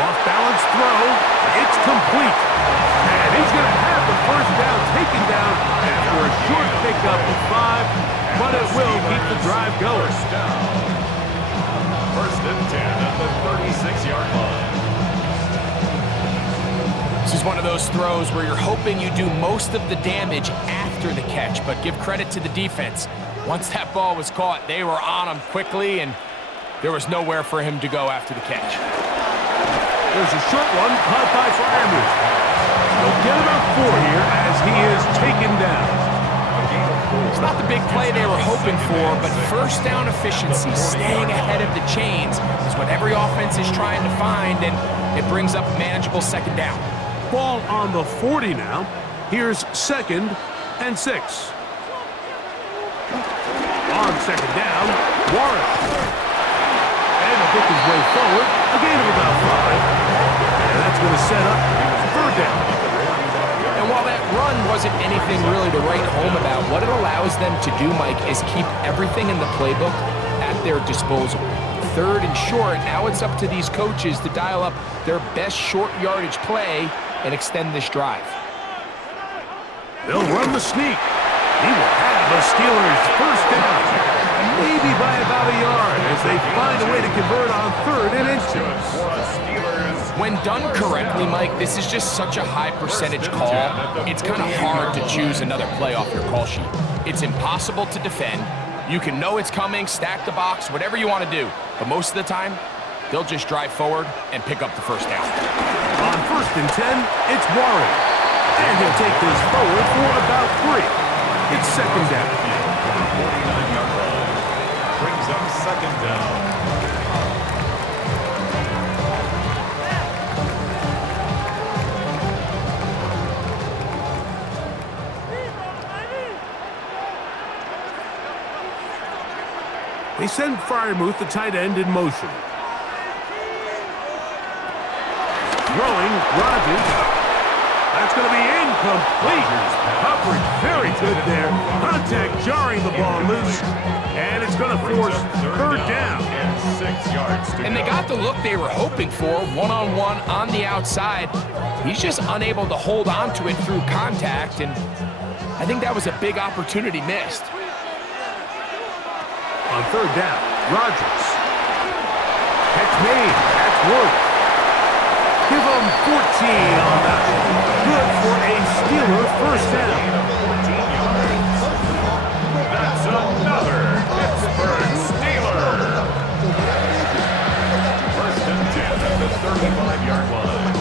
Off-balance throw. It's complete. And he's going to have the first down taken down after a short pickup of 5. But it will keep the drive going. First down. 1st and 10 at the 36-yard line. This is one of those throws where you're hoping you do most of the damage after the catch, but give credit to the defense. Once that ball was caught, they were on him quickly, and there was nowhere for him to go after the catch. There's a short one caught by Freiermuth. He'll get about 4 here as he is taken down. It's not the big play they were hoping for, but first down efficiency, staying ahead of the chains, is what every offense is trying to find, and it brings up a manageable second down. Ball on the 40 now. Here's 2nd and 6. On second down, Warren. And he'll pick his way forward, a gain of about 5. And that's going to set up 3rd down. And while that run wasn't anything really to write home about, what it allows them to do, Mike, is keep everything in the playbook at their disposal. 3rd and short, now it's up to these coaches to dial up their best short yardage play and extend this drive. They'll run the sneak. He will have a Steelers first down, maybe by about a yard, as they find a way to convert on 3rd and inches. When done correctly, Mike, this is just such a high percentage call. It's kind of hard to choose another play off your call sheet. It's impossible to defend. You can know it's coming, stack the box, whatever you want to do. But most of the time, they'll just drive forward and pick up the first down. On 1st and 10, it's Warren. And he'll take this forward for about 3. It's second down. 49-yard line. Brings up second down. They send Freiermuth, the tight end, in motion. Throwing, Rodgers. That's going to be incomplete. Coverage very good there. Contact jarring the ball loose. And it's going to force 3rd down. And 6 yards to And they got the look they were hoping for, one-on-one on the outside. He's just unable to hold on to it through contact, and I think that was a big opportunity missed. On 3rd down, Rodgers. Catch made. That's work. Give them 14 on that one. Good for a Steeler first down. 14 yards. That's another Pittsburgh Steeler. 1st and 10 at the 35-yard line.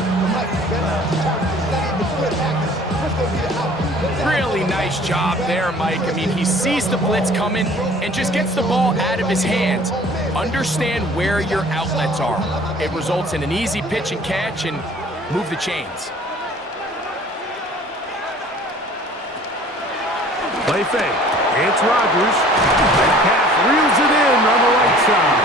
Really nice job there, Mike. I mean, he sees the blitz coming and just gets the ball out of his hands. Understand where your outlets are. It results in an easy pitch and catch and move the chains. Play fake. It's Rodgers. Metcalf reels it in on the right side.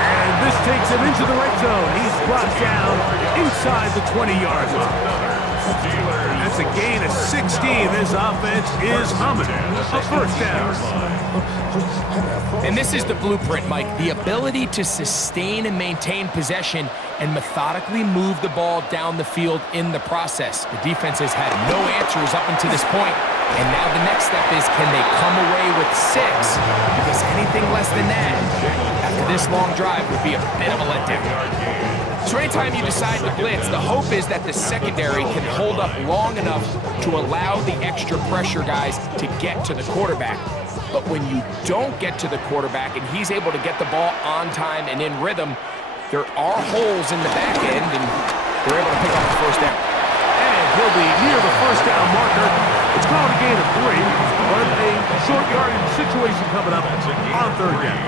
And this takes him into the red zone. He's brought down inside the 20-yard line. That's a gain of 16. This offense is humming. A first down. And this is the blueprint, Mike. The ability to sustain and maintain possession and methodically move the ball down the field in the process. The defense has had no answers up until this point, and now the next step is, can they come away with 6? Because anything less than that, after this long drive, would be a bit of a letdown. So anytime you decide to blitz, the hope is that the secondary can hold up long enough to allow the extra pressure guys to get to the quarterback. But when you don't get to the quarterback and he's able to get the ball on time and in rhythm, there are holes in the back end, and they're able to pick up the first down. And he'll be near the first down marker. It's called a gain of 3, but a short yardage situation coming up on third down.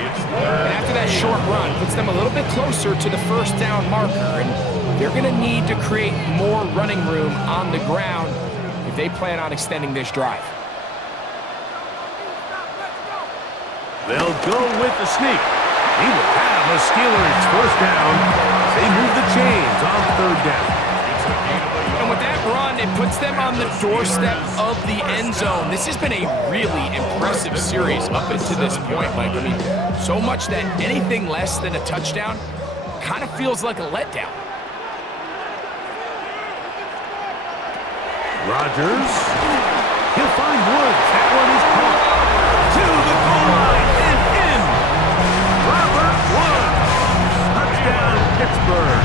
And after that short run, puts them a little bit closer to the first down marker, and they're going to need to create more running room on the ground if they plan on extending this drive. They'll go with the sneak. He will have a Steelers first down. They move the chains on third down. And with that run, it puts them on the doorstep of the end zone. This has been a really impressive series up until this point, Mike. I mean, so much that anything less than a touchdown kind of feels like a letdown. Rodgers. He'll find Woods. That one is caught. To the goal line and in. Robert Woods. Touchdown, Pittsburgh.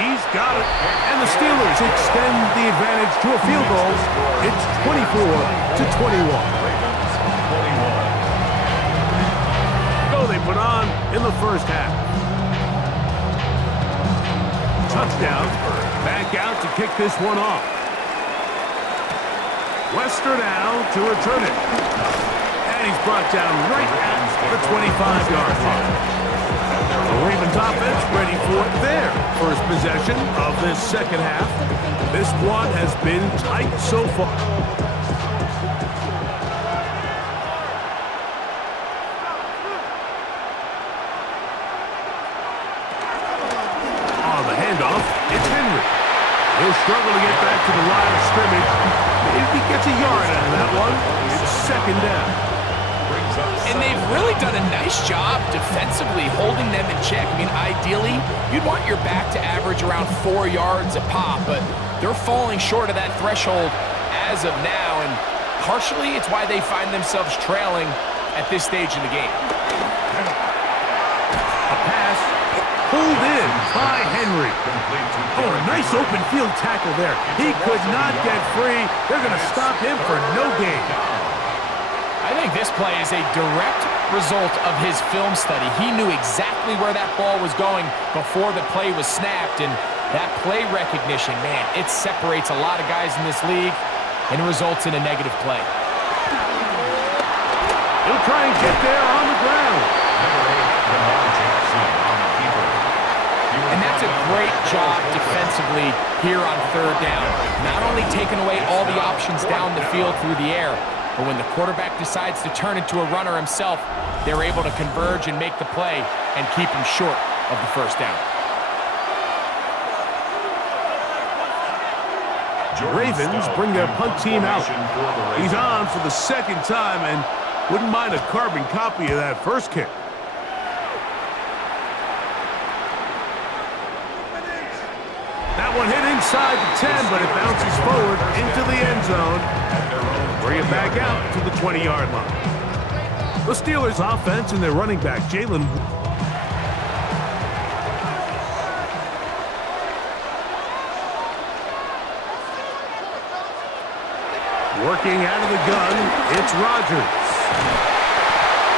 He's got it. And the Steelers extend the advantage to a field goal. It's 24-21. So they put on in the first half. Touchdown. Back out to kick this one off. Lester now to return it. And he's brought down right at the 25-yard line. The Ravens offense ready for their first possession of this second half. This one has been tight so far. On the handoff, it's Henry. He'll struggle to get back to the line of scrimmage. Maybe he gets a yard out of that one. It's second down. And they've really done a nice job defensively holding them in check. I mean, ideally, you'd want your back to average around 4 yards a pop, but they're falling short of that threshold as of now, and partially it's why they find themselves trailing at this stage in the game. A pass pulled in by Henry. Oh, a nice open field tackle there. He could not get free. They're going to stop him for no gain. I think this play is a direct result of his film study. He knew exactly where that ball was going before the play was snapped, and that play recognition, man, it separates a lot of guys in this league and results in a negative play. He'll try and get there on the ground. And that's a great job defensively here on third down. Not only taking away all the options down the field through the air, but when the quarterback decides to turn into a runner himself, they're able to converge and make the play and keep him short of the first down. Ravens bring their punt team out. He's on for the second time and wouldn't mind a carbon copy of that first kick. That one hit inside the 10, but it bounces forward into the end zone. Bring it back out to the 20-yard line. The Steelers' offense and their running back, Jalen. Working out of the gun, it's Rodgers.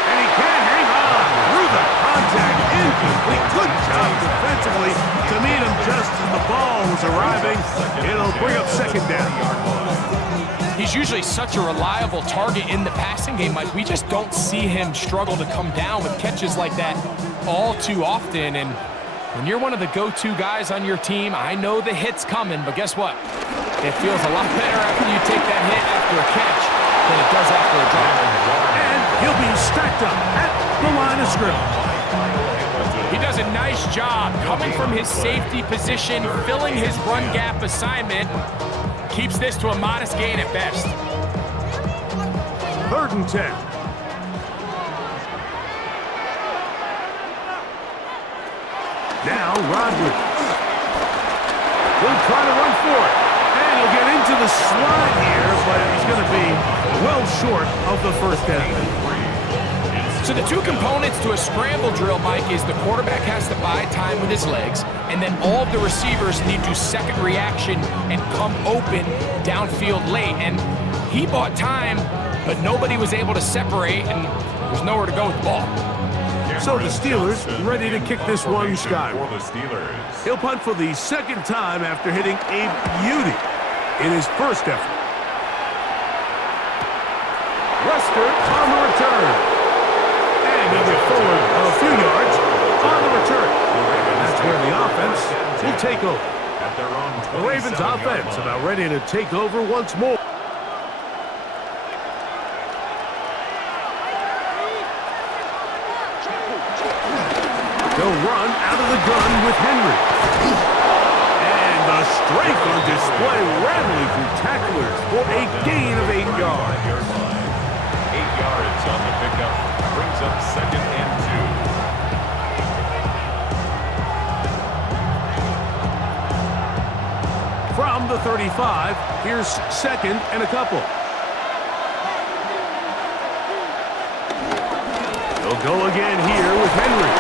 And he can't hang on through the contact. Incomplete. Good job defensively to meet him just as the ball was arriving. It'll bring up second down. He's usually such a reliable target in the passing game, Mike. We just don't see him struggle to come down with catches like that all too often, and when you're one of the go-to guys on your team, I know the hit's coming, but guess what? It feels a lot better after you take that hit after a catch than it does after a drop. And he'll be stacked up at the line of scrimmage. He does a nice job coming from his safety position, filling his run gap assignment, keeps this to a modest gain at best. 3rd and 10. Now Rodgers. He'll try to run for it. And he'll get into the slide here, but he's going to be well short of the first down. So the two components to a scramble drill, Mike, is the quarterback has to buy time with his legs, and then all of the receivers need to second reaction and come open downfield late. And he bought time, but nobody was able to separate, and there's nowhere to go with the ball. So the Steelers ready to kick this one skyward. He'll punt for the 2nd time after hitting a beauty in his first effort. Lester on the return. And he'll get forward a few yards on the return. And that's where the offense will take over. The Ravens offense about ready to take over once more. They'll run out of the gun with Henry. And the strength on display, rattling through tacklers for a gain of 8 yards. 8 yards on the pickup. Brings up 2nd and 2. From the 35, here's 2nd and a couple. They'll go again here with Henry.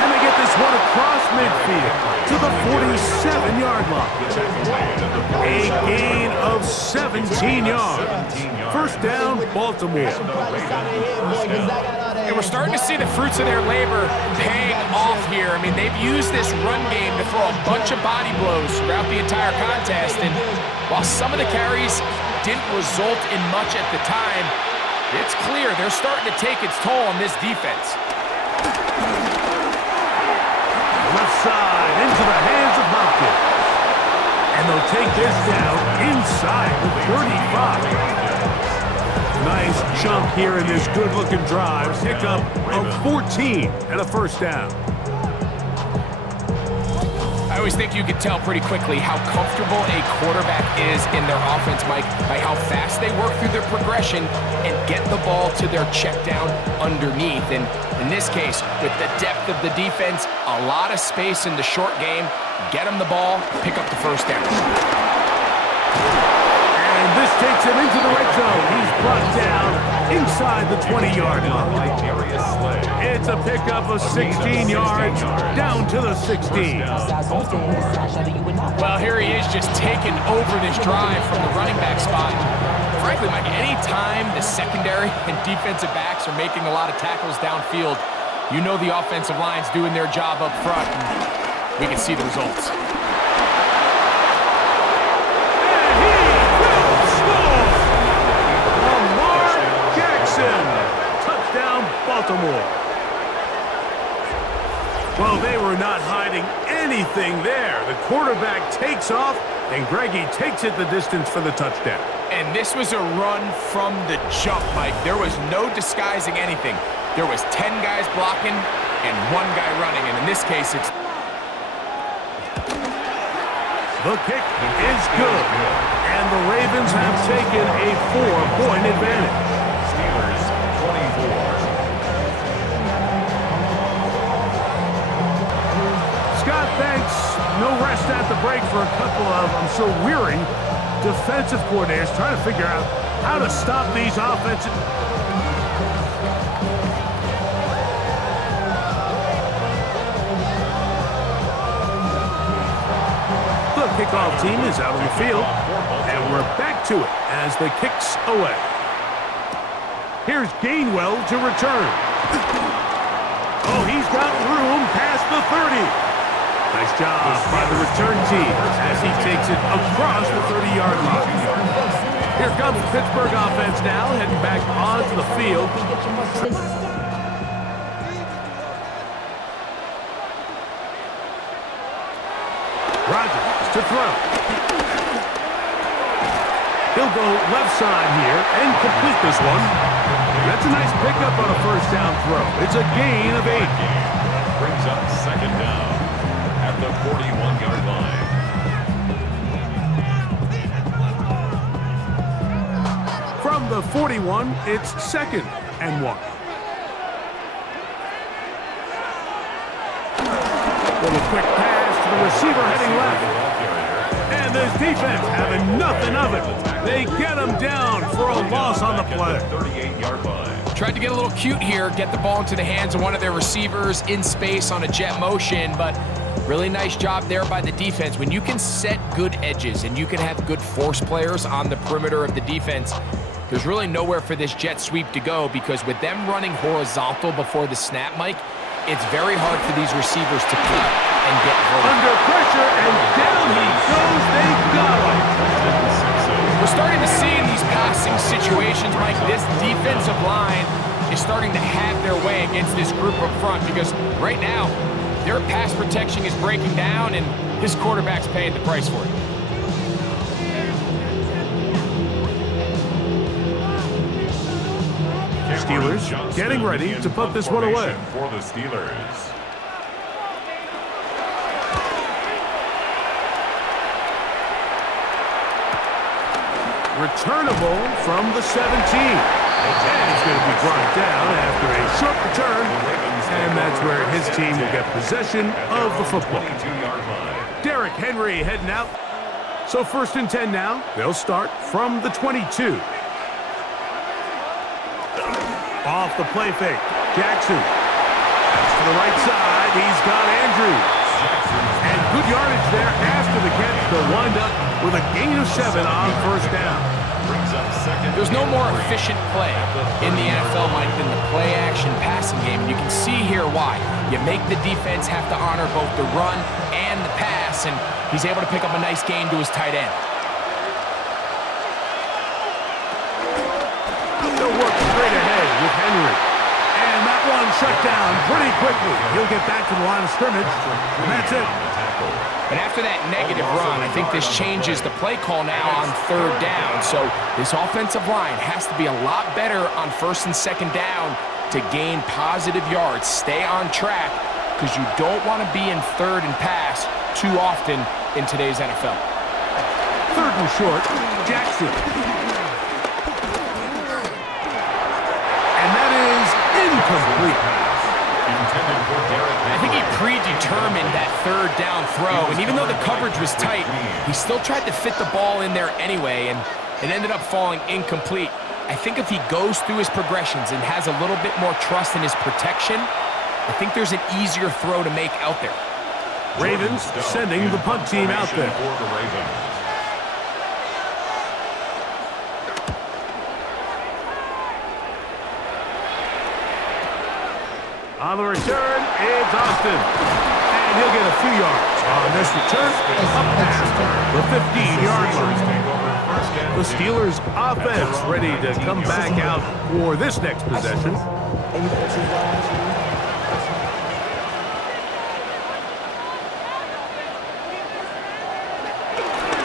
And they get this one across midfield to the 47-yard line. A gain of 17 yards. First down, Baltimore. And we're starting to see the fruits of their labor paying off here. I mean, they've used this run game to throw a bunch of body blows throughout the entire contest. And while some of the carries didn't result in much at the time, it's clear they're starting to take its toll on this defense. Left side into the hands of Hopkins. And they'll take this down inside the 35. Nice chunk here in this good-looking drive. Pickup of 14 and a first down. I always think you can tell pretty quickly how comfortable a quarterback is in their offense, Mike, by how fast they work through their progression and get the ball to their check down underneath. And in this case, with the depth of the defense, a lot of space in the short game, get them the ball, pick up the first down. And this takes him into the red zone. He's brought down inside the 20-yard line. It's a pickup of 16 yards down to the 16. Well, here he is just taking over this drive from the running back spot. Frankly, Mike, any time the secondary and defensive backs are making a lot of tackles downfield, you know the offensive line's doing their job up front, and we can see the results. Baltimore. Well, they were not hiding anything there. The quarterback takes off, and Greggy takes it the distance for the touchdown. And this was a run from the jump, Mike. There was no disguising anything. There was 10 guys blocking and 1 guy running, and in this case, it's... The kick is good, and the Ravens have taken a 4-point advantage. Steelers 24. Scott, thanks. No rest at the break for a couple of, I'm sure, weary defensive coordinators trying to figure out how to stop these offensive... The kickoff team is out on the field, and we're back to it as the kicks away. Here's Gainwell to return. Oh, he's got room past the 30. Nice job by the return team as he takes it across the 30-yard line. Here comes the Pittsburgh offense now, heading back onto the field. Rodgers to throw. He'll go left side here and complete this one. That's a nice pickup on a first down throw. It's a gain of 8. Brings up second down at the 41-yard line. From the 41, it's 2nd and 1. Little quick pass to the receiver heading left. And this defense having nothing of it. They get him down for a loss on the play. 38-yard line. Tried to get a little cute here, get the ball into the hands of one of their receivers in space on a jet motion, but really nice job there by the defense. When you can set good edges and you can have good force players on the perimeter of the defense, there's really nowhere for this jet sweep to go, because with them running horizontal before the snap, Mike, it's very hard for these receivers to cut and get vertical. Under pressure, and down he goes. They got him. We're starting to see in these passing situations, Mike, this defensive line is starting to have their way against this group up front, because right now, their pass protection is breaking down, and his quarterback's paying the price for it. Steelers getting ready to put this one away. For the Steelers. Returnable from the 17. And he's going to be brought down after a short return. And that's where his team will get possession of the football. Derrick Henry heading out. So 1st and 10 now. They'll start from the 22. Off the play fake. Jackson. That's to the right side. He's got Andrews. And good yardage there after the catch. They'll wind up with a gain of 7 on 1st down. There's no more efficient play in the NFL, Mike, than the play-action passing game. And you can see here why. You make the defense have to honor both the run and the pass, and he's able to pick up a nice gain to his tight end. They'll work straight ahead with Henry. And that one shut down pretty quickly. He'll get back to the line of scrimmage, and that's it. And after that negative run, I think this changes the play call now on 3rd down. So this offensive line has to be a lot better on 1st and 2nd down to gain positive yards. Stay on track, because you don't want to be in 3rd and pass too often in today's NFL. 3rd and short, Jackson. And that is incomplete. I think he predetermined that 3rd down throw, and even though the coverage was tight, he still tried to fit the ball in there anyway, and it ended up falling incomplete. I think if he goes through his progressions and has a little bit more trust in his protection, I think there's an easier throw to make out there. Ravens sending the punt team out there. On the return, it's Austin. And he'll get a few yards on this return up past the 15-yard line. The Steelers' offense ready to come back out for this next possession.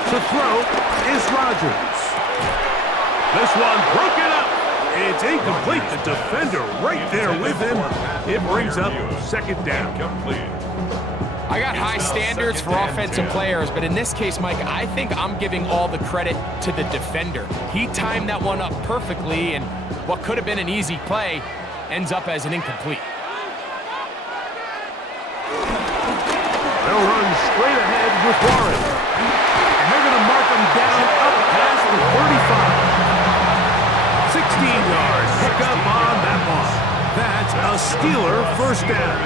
To throw is Rodgers. This one broken up. It's incomplete. The defender right there with him. It brings up 2nd down. I got high standards for offensive players, but in this case, Mike, I think I'm giving all the credit to the defender. He timed that one up perfectly, and what could have been an easy play ends up as an incomplete. They'll run straight ahead with Warren. And they're going to mark him down up past the 35. 16-yard pickup on that one. That's a Steeler 1st down.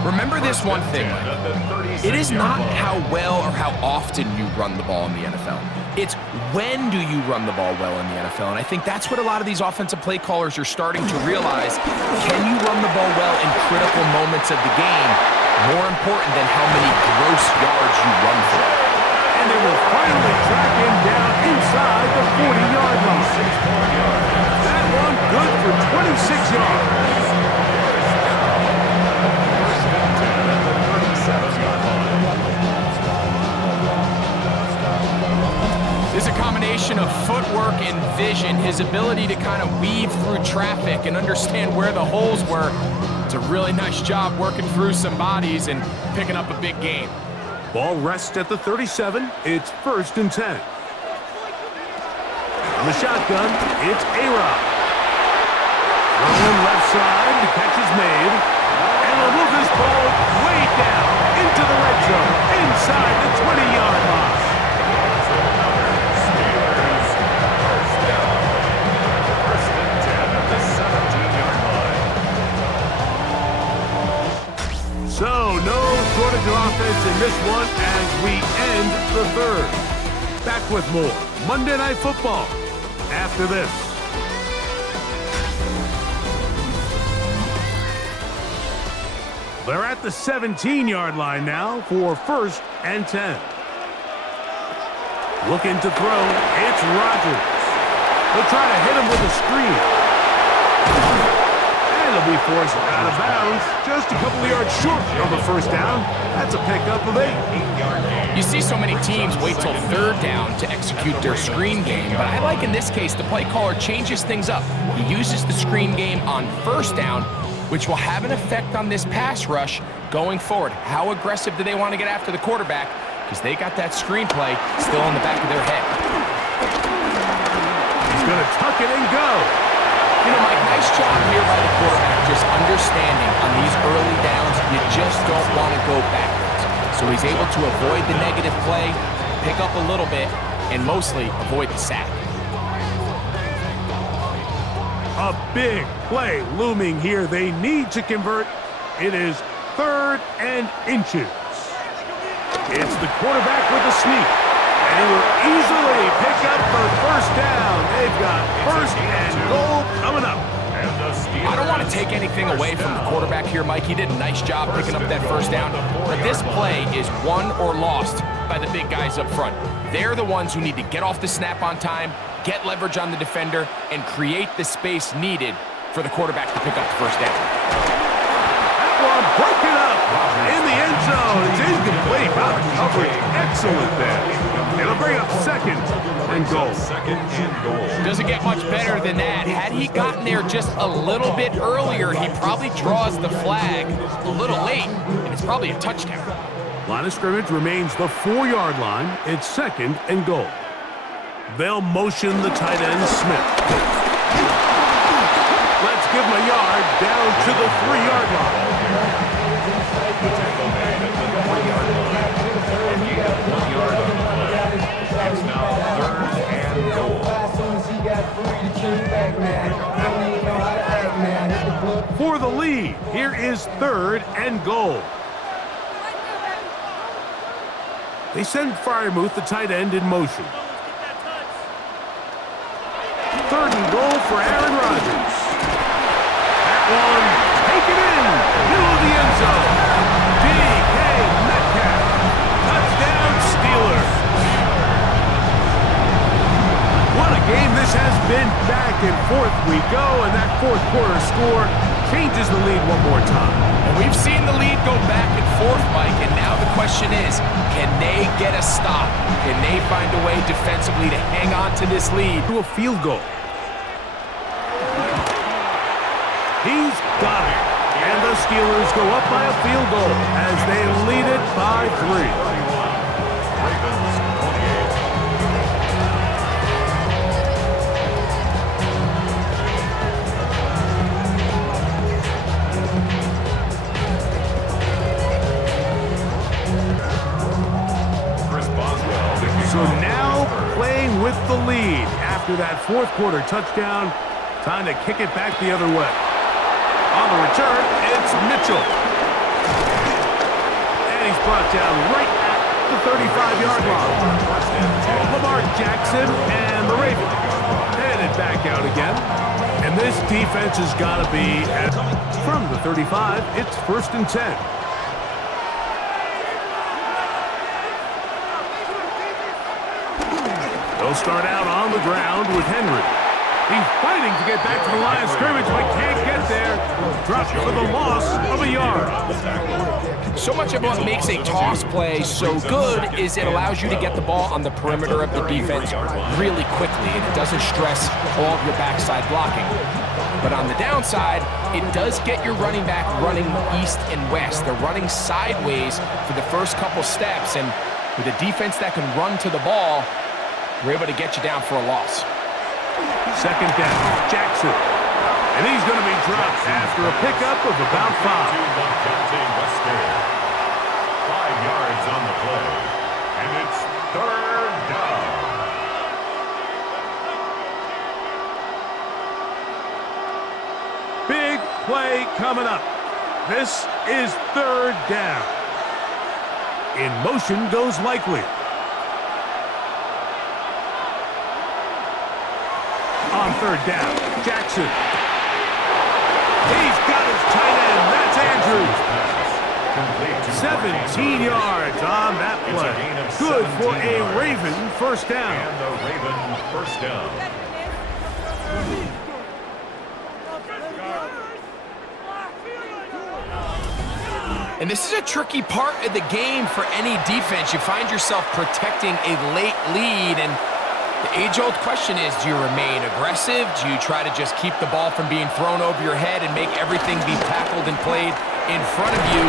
Remember this one thing, Mike. It is not how well or how often you run the ball in the NFL. It's when do you run the ball well in the NFL. And I think that's what a lot of these offensive play callers are starting to realize. Can you run the ball well in critical moments of the game? More important than how many gross yards you run for. And they will finally track him down inside the 40-yard line. That one good for 26 yards. footwork and vision, his ability to kind of weave through traffic and understand where the holes were. It's a really nice job working through some bodies and picking up a big gain. Ball rests at the 37. It's 1st and 10. On the shotgun, it's A-Rod. Thrown left side, the catch is made. And he'll move this ball way down into the red zone, inside the 20-yard line. Steelers, first down. 1st and 10 at the 17-yard line. So, no shortage of offense in this one as we end the 3rd. Back with more Monday Night Football after this. They're at the 17-yard line now for 1st and 10. Looking to throw, it's Rodgers. They'll try to hit him with a screen. And he'll be forced out of bounds, just a couple of yards short of a 1st down. That's a pickup of 8. You see so many teams wait till 3rd down to execute their screen game, but I like in this case the play caller changes things up. He uses the screen game on 1st down, which will have an effect on this pass rush going forward. How aggressive do they want to get after the quarterback? Because they got that screen play still in the back of their head. He's going to tuck it and go. You know, Mike, nice job here by the quarterback, just understanding on these early downs, you just don't want to go backwards. So he's able to avoid the negative play, pick up a little bit, and mostly avoid the sack. A big play looming here. They need to convert. It is 3rd and inches. It's the quarterback with a sneak. And he will easily pick up the 1st down. They've got 1st and goal coming up. I don't want to take anything away from the quarterback here, Mike. He did a nice job picking up that 1st down. But this play is won or lost by the big guys up front. They're the ones who need to get off the snap on time, get leverage on the defender, and create the space needed for the quarterback to pick up the 1st down. That one broken up in the end zone. It's incomplete. Wow, the coverage excellent there. It'll bring up 2nd and goal. 2nd and goal. Doesn't get much better than that. Had he gotten there just a little bit earlier, he probably draws the flag a little late, and it's probably a touchdown. Line of scrimmage remains the 4-yard line. It's 2nd and goal. They'll motion the tight end, Smith. Let's give him a yard down to the 3-yard line. The tackle made at the 3-yard line. And gain of 1 yard on the play. It's now 3rd and goal. For the lead, here is 3rd and goal. They send Freiermuth, the tight end, in motion. 3rd and goal for Aaron Rodgers. That one, take it in, middle of the end zone. D.K. Metcalf, touchdown Steelers. What a game this has been. Back and forth we go, and that 4th quarter score changes the lead one more time. And we've seen the lead go back and forth, Mike, and now the question is, can they get a stop? Can they find a way defensively to hang on to this lead? To a field goal. He's got it. And the Steelers go up by a field goal as they lead it by 3. Ravens 28. So now playing with the lead after that 4th quarter touchdown. Time to kick it back the other way. On the return, it's Mitchell. And he's brought down right at the 35-yard line. Lamar Jackson and the Ravens headed back out again. And this defense has got to be from the 35. It's 1st and 10. They'll start out on the ground with Henry. He's fighting to get back to the line of scrimmage, but can't get there. Dropped for the loss of a yard. So much of what makes a toss play so good is it allows you to get the ball on the perimeter of the defense really quickly, and it doesn't stress all of your backside blocking. But on the downside, it does get your running back running east and west. They're running sideways for the first couple steps, and with a defense that can run to the ball, we're able to get you down for a loss. Second down, Jackson. And he's going to be dropped after a pickup of about 5. 5 yards on the play, and it's 3rd down. Big play coming up. This is 3rd down. In motion goes Likely. On 3rd down, Jackson. He's got his tight end. That's Andrews. 17 yards on that play. Good for a Raven first down. And the Raven first down. And this is a tricky part of the game for any defense. You find yourself protecting a late lead, and the age-old question is, do you remain aggressive? Do you try to just keep the ball from being thrown over your head and make everything be tackled and played in front of you?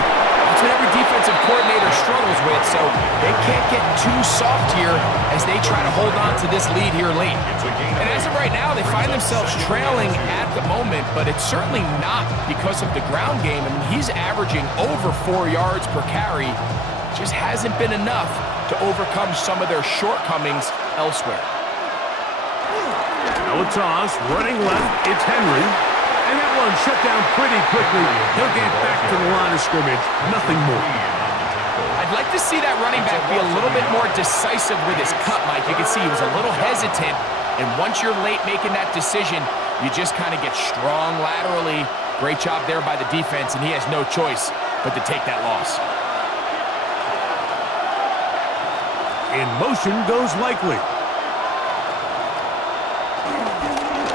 That's what every defensive coordinator struggles with, so they can't get too soft here as they try to hold on to this lead here late. And as of right now, they find themselves trailing at the moment, but it's certainly not because of the ground game. I mean, he's averaging over 4 yards per carry. Just hasn't been enough to overcome some of their shortcomings elsewhere. Now a toss, running left, it's Henry. And that one shut down pretty quickly. He'll get back to the line of scrimmage, nothing more. I'd like to see that running back be a little bit more decisive with his cut, Mike. You can see he was a little hesitant, and once you're late making that decision, you just kind of get strong laterally. Great job there by the defense, and he has no choice but to take that loss. In motion goes Likely.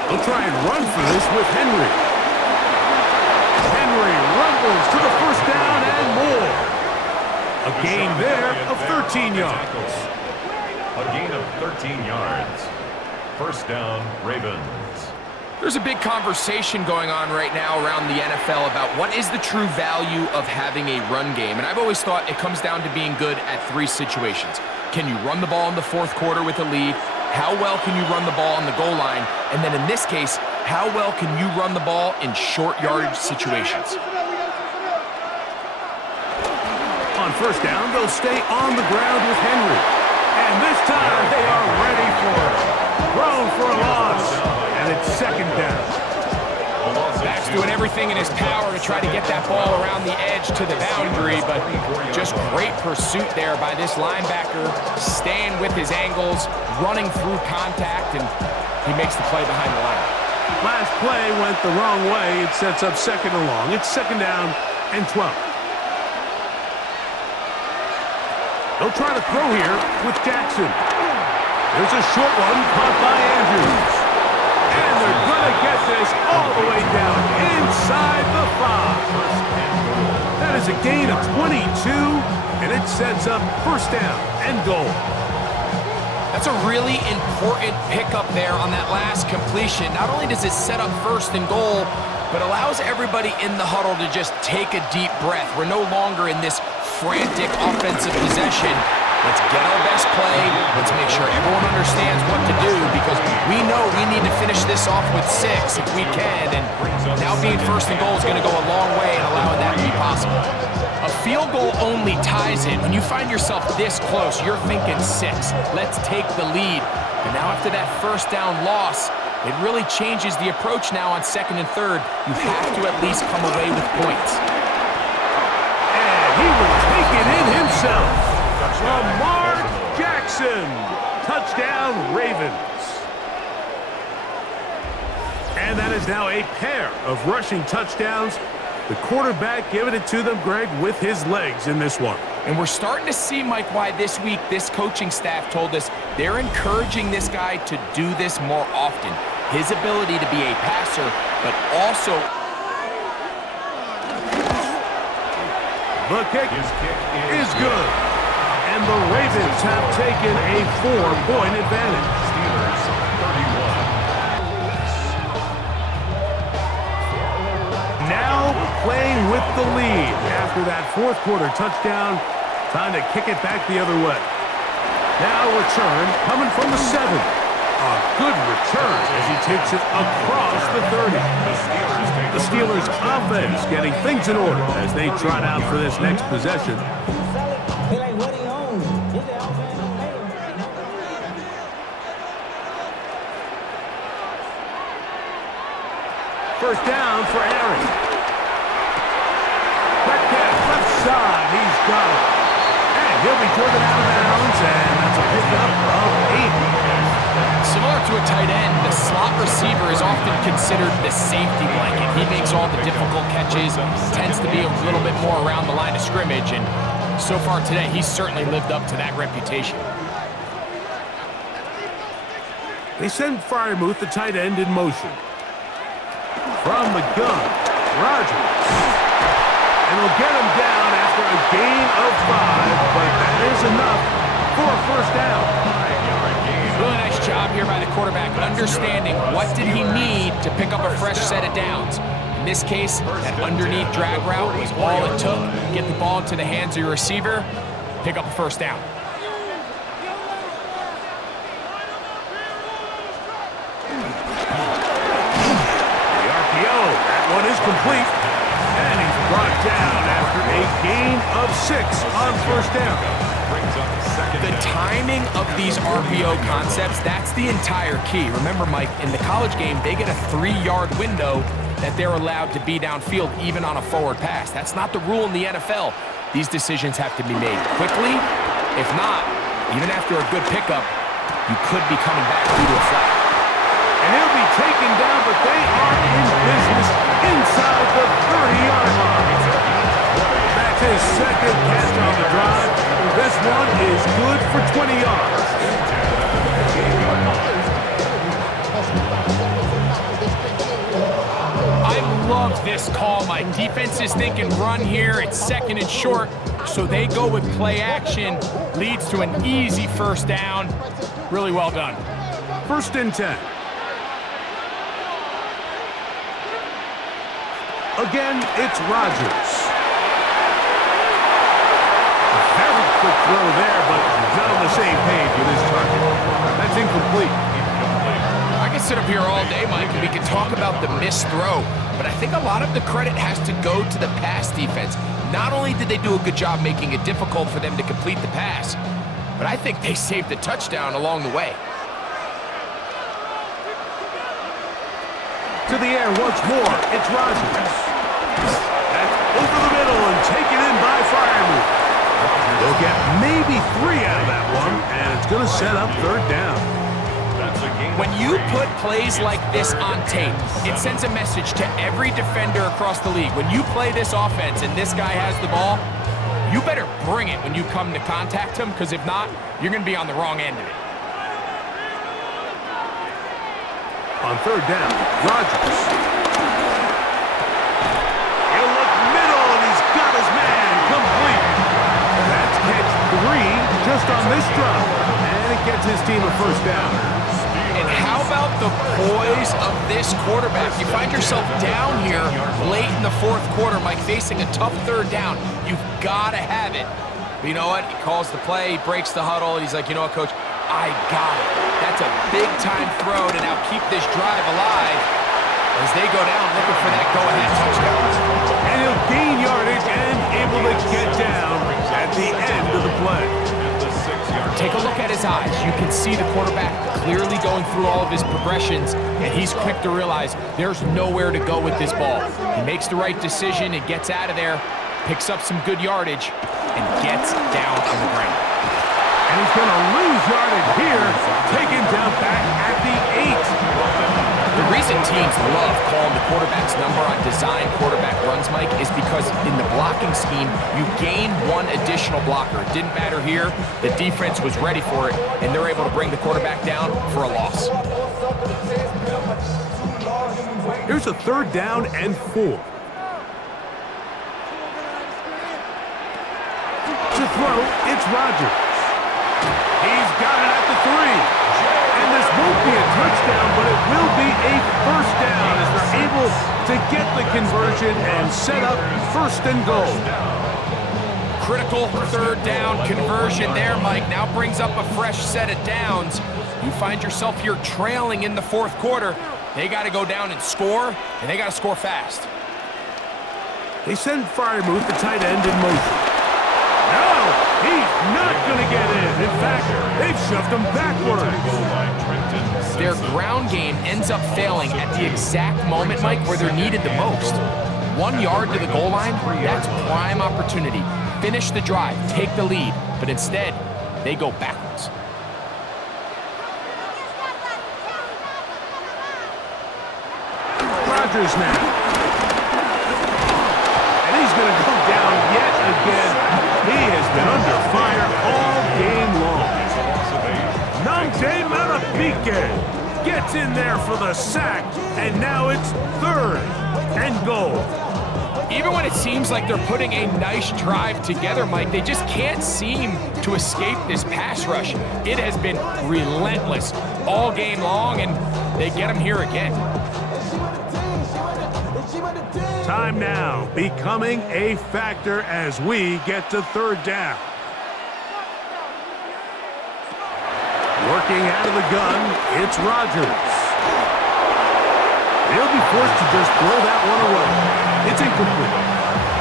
They'll try and run for this with Henry. Henry rumbles to the first down and more. A gain there of 13 yards. A gain of 13 yards. First down, Ravens. There's a big conversation going on right now around the NFL about what is the true value of having a run game. And I've always thought it comes down to being good at 3 situations. Can you run the ball in the 4th quarter with a lead? How well can you run the ball on the goal line? And then in this case, how well can you run the ball in short yardage situations? On first down, they'll stay on the ground with Henry. And this time, they are ready for it. Thrown for a loss. And it's 2nd down. Back's doing everything in his power to try to get that ball around the edge to the boundary, but just great pursuit there by this linebacker, staying with his angles, running through contact, and he makes the play behind the line. Last play went the wrong way. It sets up 2nd and long. It's 2nd down and 12. They'll try to throw here with Jackson. There's a short one caught by Andrews. And they're going to get this all the way down inside the 5. That is a gain of 22, and it sets up first down and goal. That's a really important pickup there on that last completion. Not only does it set up 1st and goal, but allows everybody in the huddle to just take a deep breath. We're no longer in this frantic offensive possession. Let's get our best play. Let's make sure everyone understands what to do, because we know we need to finish this off with 6 if we can. And now being 1st and goal is going to go a long way in allowing that to be possible. A field goal only ties it. When you find yourself this close, you're thinking 6. Let's take the lead. But now after that first down loss, it really changes the approach now on 2nd and 3rd. You have to at least come away with points. And he will take it in himself. Lamar Jackson. Touchdown, Ravens. And that is now a pair of rushing touchdowns. The quarterback giving it to them, Greg, with his legs in this one. And we're starting to see, Mike, why this week this coaching staff told us they're encouraging this guy to do this more often. His ability to be a passer, but also The kick is good. And the Ravens have taken a 4-point advantage. Steelers 31. Now playing with the lead after that fourth quarter touchdown. Time to kick it back the other way. Now return coming from the 7. A good return as he takes it across the 30. The Steelers offense getting things in order as they trot out for this next possession. First down for Aaron. Metcalf left side, he's got it. And he'll be driven out of bounds, and that's a pickup of 8. Similar to a tight end, the slot receiver is often considered the safety blanket. He makes all the difficult catches, tends to be a little bit more around the line of scrimmage, and so far today, he's certainly lived up to that reputation. They send Freiermuth, the tight end, in motion. From the gun, Rodgers. And he'll get him down after a gain of 5, but that is enough for a first down. Really nice job here by the quarterback, understanding what did he need to pick up a fresh set of downs. In this case, that underneath drag route was all it took. Get the ball into the hands of your receiver, pick up a first down. The RPO, that one is complete. And he's brought down after a gain of 6 on first down. The timing of these RPO concepts, that's the entire key. Remember, Mike, in the college game, they get a 3-yard window that they're allowed to be downfield even on a forward pass. That's not the rule in the NFL. These decisions have to be made quickly. If not, even after a good pickup, you could be coming back due to a flag. And he'll be taken down, but they are in business inside the 30-yard line. That's his second catch on the drive. This one is good for 20 yards. I love this call, Mike. Defense is thinking run here. It's second and short, so they go with play action. Leads to an easy first down. Really well done. First and 10. Again, it's Rodgers. A very quick throw there, but not on the same page with his target. That's incomplete. I can sit up here all day, Mike, and we can talk about the missed throw, but I think a lot of the credit has to go to the pass defense. Not only did they do a good job making it difficult for them to complete the pass, but I think they saved the touchdown along the way. To the air once more, it's Rodgers. That's over the middle and taken in by Freiermuth. They'll get maybe 3 out of that one, and it's going to set up third down. When you put plays like this on tape, it sends a message to every defender across the league. When you play this offense and this guy has the ball, you better bring it when you come to contact him, because if not, you're going to be on the wrong end of it. On third down, Rodgers. He'll look middle, and he's got his man complete. That's catch 3 just on this drive, and it gets his team a first down. And how about the poise of this quarterback? You find yourself down here late in the fourth quarter, Mike, facing a tough third down. You've got to have it. But you know what? He calls the play, he breaks the huddle, and he's like, you know what, Coach? I got it. That's a big-time throw to now keep this drive alive as they go down looking for that go-ahead touchdown. And he'll gain yardage and able to get down at the end of the play. Take a look at his eyes. You can see the quarterback clearly going through all of his progressions, and he's quick to realize there's nowhere to go with this ball. He makes the right decision and gets out of there, picks up some good yardage, and gets down on the ground. And he's going to lose yardage here, taken down back at the 8. The reason teams love calling the quarterback's number on design quarterback runs, Mike, is because in the blocking scheme, you gain one additional blocker. It didn't matter here. The defense was ready for it, and they're able to bring the quarterback down for a loss. Here's a third down and 4. To throw, it's Rodgers. He's got it at the 3. And this won't be a touchdown, but it will be a first down as they're able to get the conversion and set up first and goal. Critical third down conversion there, Mike. Now brings up a fresh set of downs. You find yourself here trailing in the fourth quarter. They got to go down and score, and they got to score fast. They send Freiermuth, the tight end, in motion. No, he's not going to get in. In fact, they've shoved him backwards. Their ground game ends up failing at the exact moment, Mike, where they're needed the most. 1 yard to the goal line, that's prime opportunity. Finish the drive, take the lead, but instead, they go backwards. Rodgers now. And he's going to go down yet again. He has been under fire all game long. Nante Malapique gets in there for the sack, and now it's third and goal. Even when it seems like they're putting a nice drive together, Mike, they just can't seem to escape this pass rush. It has been relentless all game long, and they get them here again. Time now becoming a factor as we get to third down. Working out of the gun, it's Rodgers. He'll be forced to just throw that one away. It's incomplete.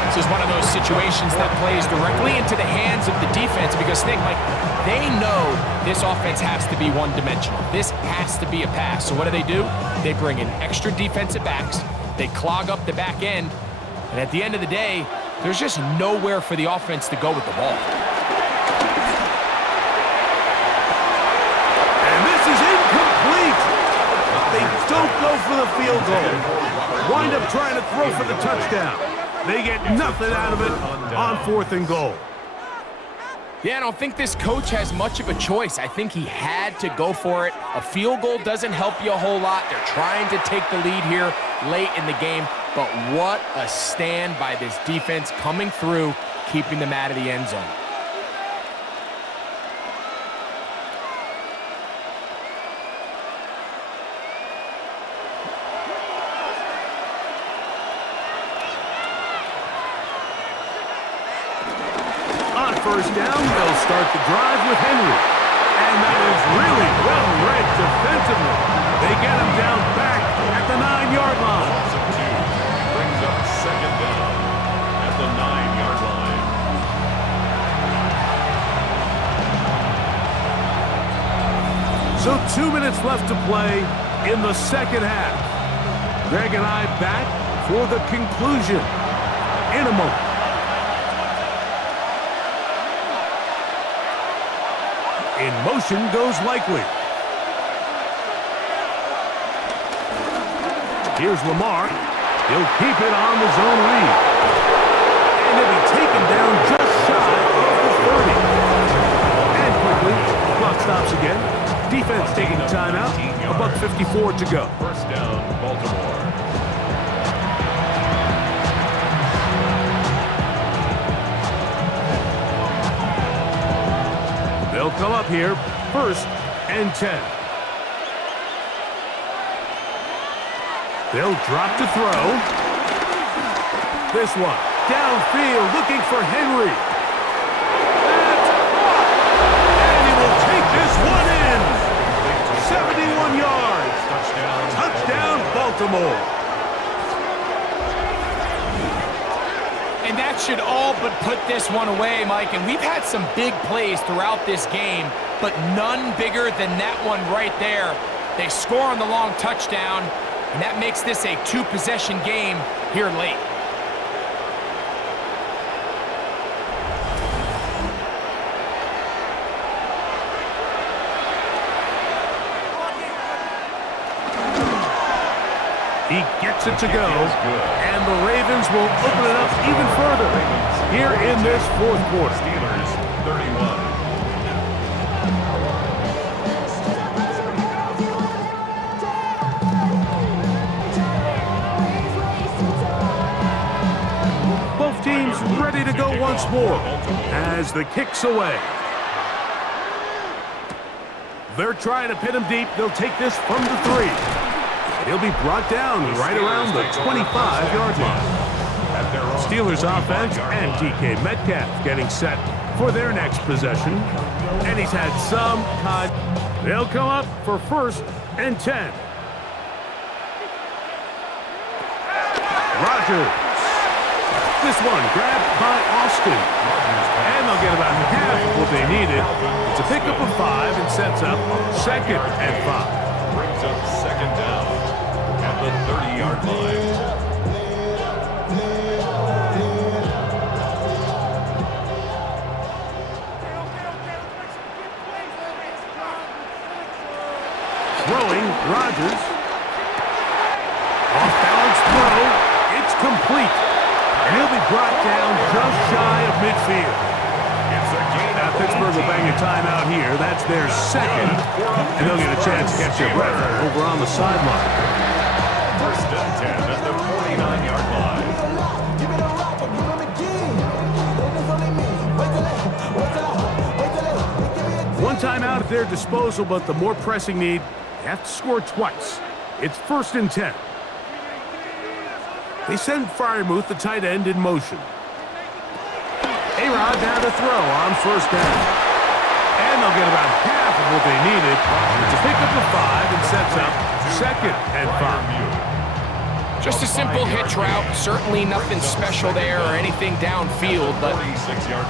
This is one of those situations that plays directly into the hands of the defense because, think, Mike, they know this offense has to be one-dimensional. This has to be a pass. So what do? They bring in extra defensive backs. They clog up the back end. And at the end of the day, there's just nowhere for the offense to go with the ball. And this is incomplete. They don't go for the field goal. Wind up trying to throw for the touchdown. They get nothing out of it on fourth and goal. Yeah, I don't think this coach has much of a choice. I think he had to go for it. A field goal doesn't help you a whole lot. They're trying to take the lead here late in the game. But what a stand by this defense coming through, keeping them out of the end zone. First down, they'll start the drive with Henry. And that is really well read defensively. They get him down back at the 9-yard line. Brings up second down at the 9-yard line. So 2 minutes left to play in the second half. Greg and I back for the conclusion in a moment. In motion goes Likely. Here's Lamar. He'll keep it on the zone read. And he'll be taken down just shy of the 30. And quickly, the clock stops again. Defense taking a timeout. $1:54 to go. First down, Baltimore. They'll come up here, first and 10. They'll drop to throw. This one, downfield, looking for Henry. That's caught! And he will take this one in. 71 yards. Touchdown, Baltimore. And that should all but put this one away, Mike. And we've had some big plays throughout this game, but none bigger than that one right there. They score on the long touchdown, and that makes this a two-possession game here late. He gets it to go, and the Ravens will open it up even further here in this fourth quarter. Steelers 31. Both teams ready to go once more as the kick's away. They're trying to pin him deep. They'll take this from the 3. He'll be brought down right around the 25-yard line. Steelers offense and DK Metcalf getting set for their next possession. And he's had some kind. They'll come up for 1st and 10. Rodgers. This one grabbed by Austin. And they'll get about half what they needed. It's a pickup of 5 and sets up 2nd and 5. Brings up 2nd down at the 30-yard line. Throwing, Rodgers. Off-balance throw. It's complete. And he'll be brought down just shy of midfield. Now Pittsburgh will bang a timeout here. That's their 2nd. And they'll get a chance to catch their breath over on the sideline. 1st and 10 at the 49-yard line. One timeout at their disposal, but the more pressing need, they have to score twice. It's 1st and 10. They send Freiermuth, the tight end, in motion. A-Rod down to throw on 1st down. And they'll get about half of what they needed. It's a pickup of 5 and sets up 2nd and 5. Just a simple hitch route. Certainly nothing special there or anything downfield, but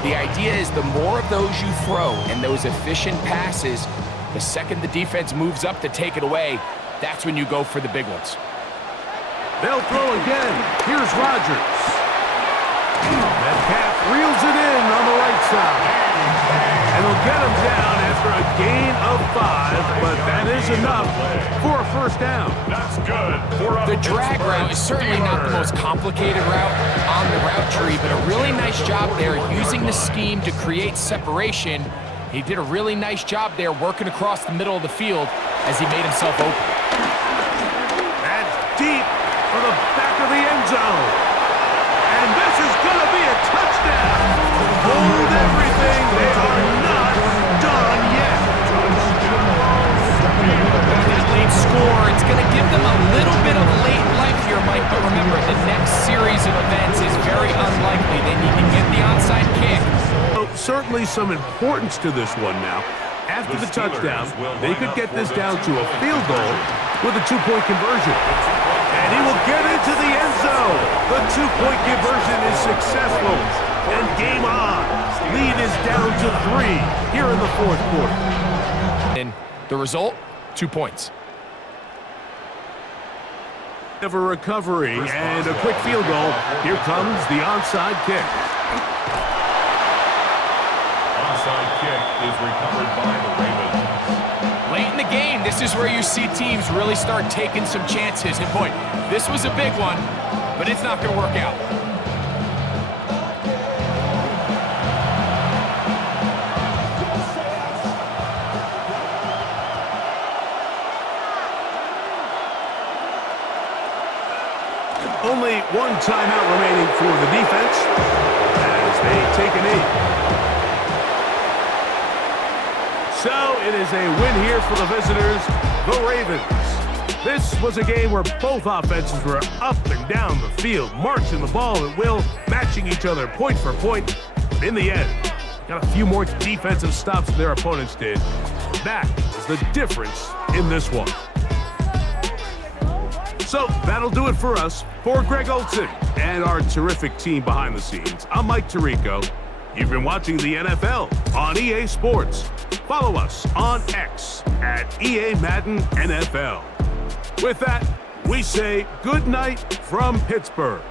the idea is the more of those you throw and those efficient passes, the second the defense moves up to take it away, that's when you go for the big ones. They'll throw again. Here's Rodgers. Metcalf reels it in on the right side. And they'll get him down after a gain of 5, but that is enough for a 1st down. That's good. The drag route is certainly not the most complicated route on the route tree, but a really nice job there using the scheme to create separation. He did a really nice job there working across the middle of the field as he made himself open. That's deep for the back of the end zone. And this is going to be a touchdown. Hold everything. They are not done yet. That late score, it's going to give them a little bit of late life here, Mike, but remember, the next series of events is very unlikely. They need to get the onside kick. Certainly some importance to this one now. After the touchdown, they could get this down to a field goal with a 2-point conversion. And he will get into the end zone. The 2-point conversion is successful. And game on. Lead is down to 3 here in the 4th quarter. And the result, 2 points. Of a recovery and a quick field goal. Here comes the onside kick. Onside kick is recovered by the Ravens. Late in the game, this is where you see teams really start taking some chances. And boy, this was a big one, but it's not going to work out. Only one timeout remaining for the defense as they take a knee. So it is a win here for the visitors, the Ravens. This was a game where both offenses were up and down the field, marching the ball at will, matching each other point for point. But in the end, got a few more defensive stops than their opponents did. That is the difference in this one. So that'll do it for us. For Greg Olson and our terrific team behind the scenes, I'm Mike Tirico. You've been watching the NFL on EA Sports. Follow us on X at EA Madden NFL. With that, we say good night from Pittsburgh.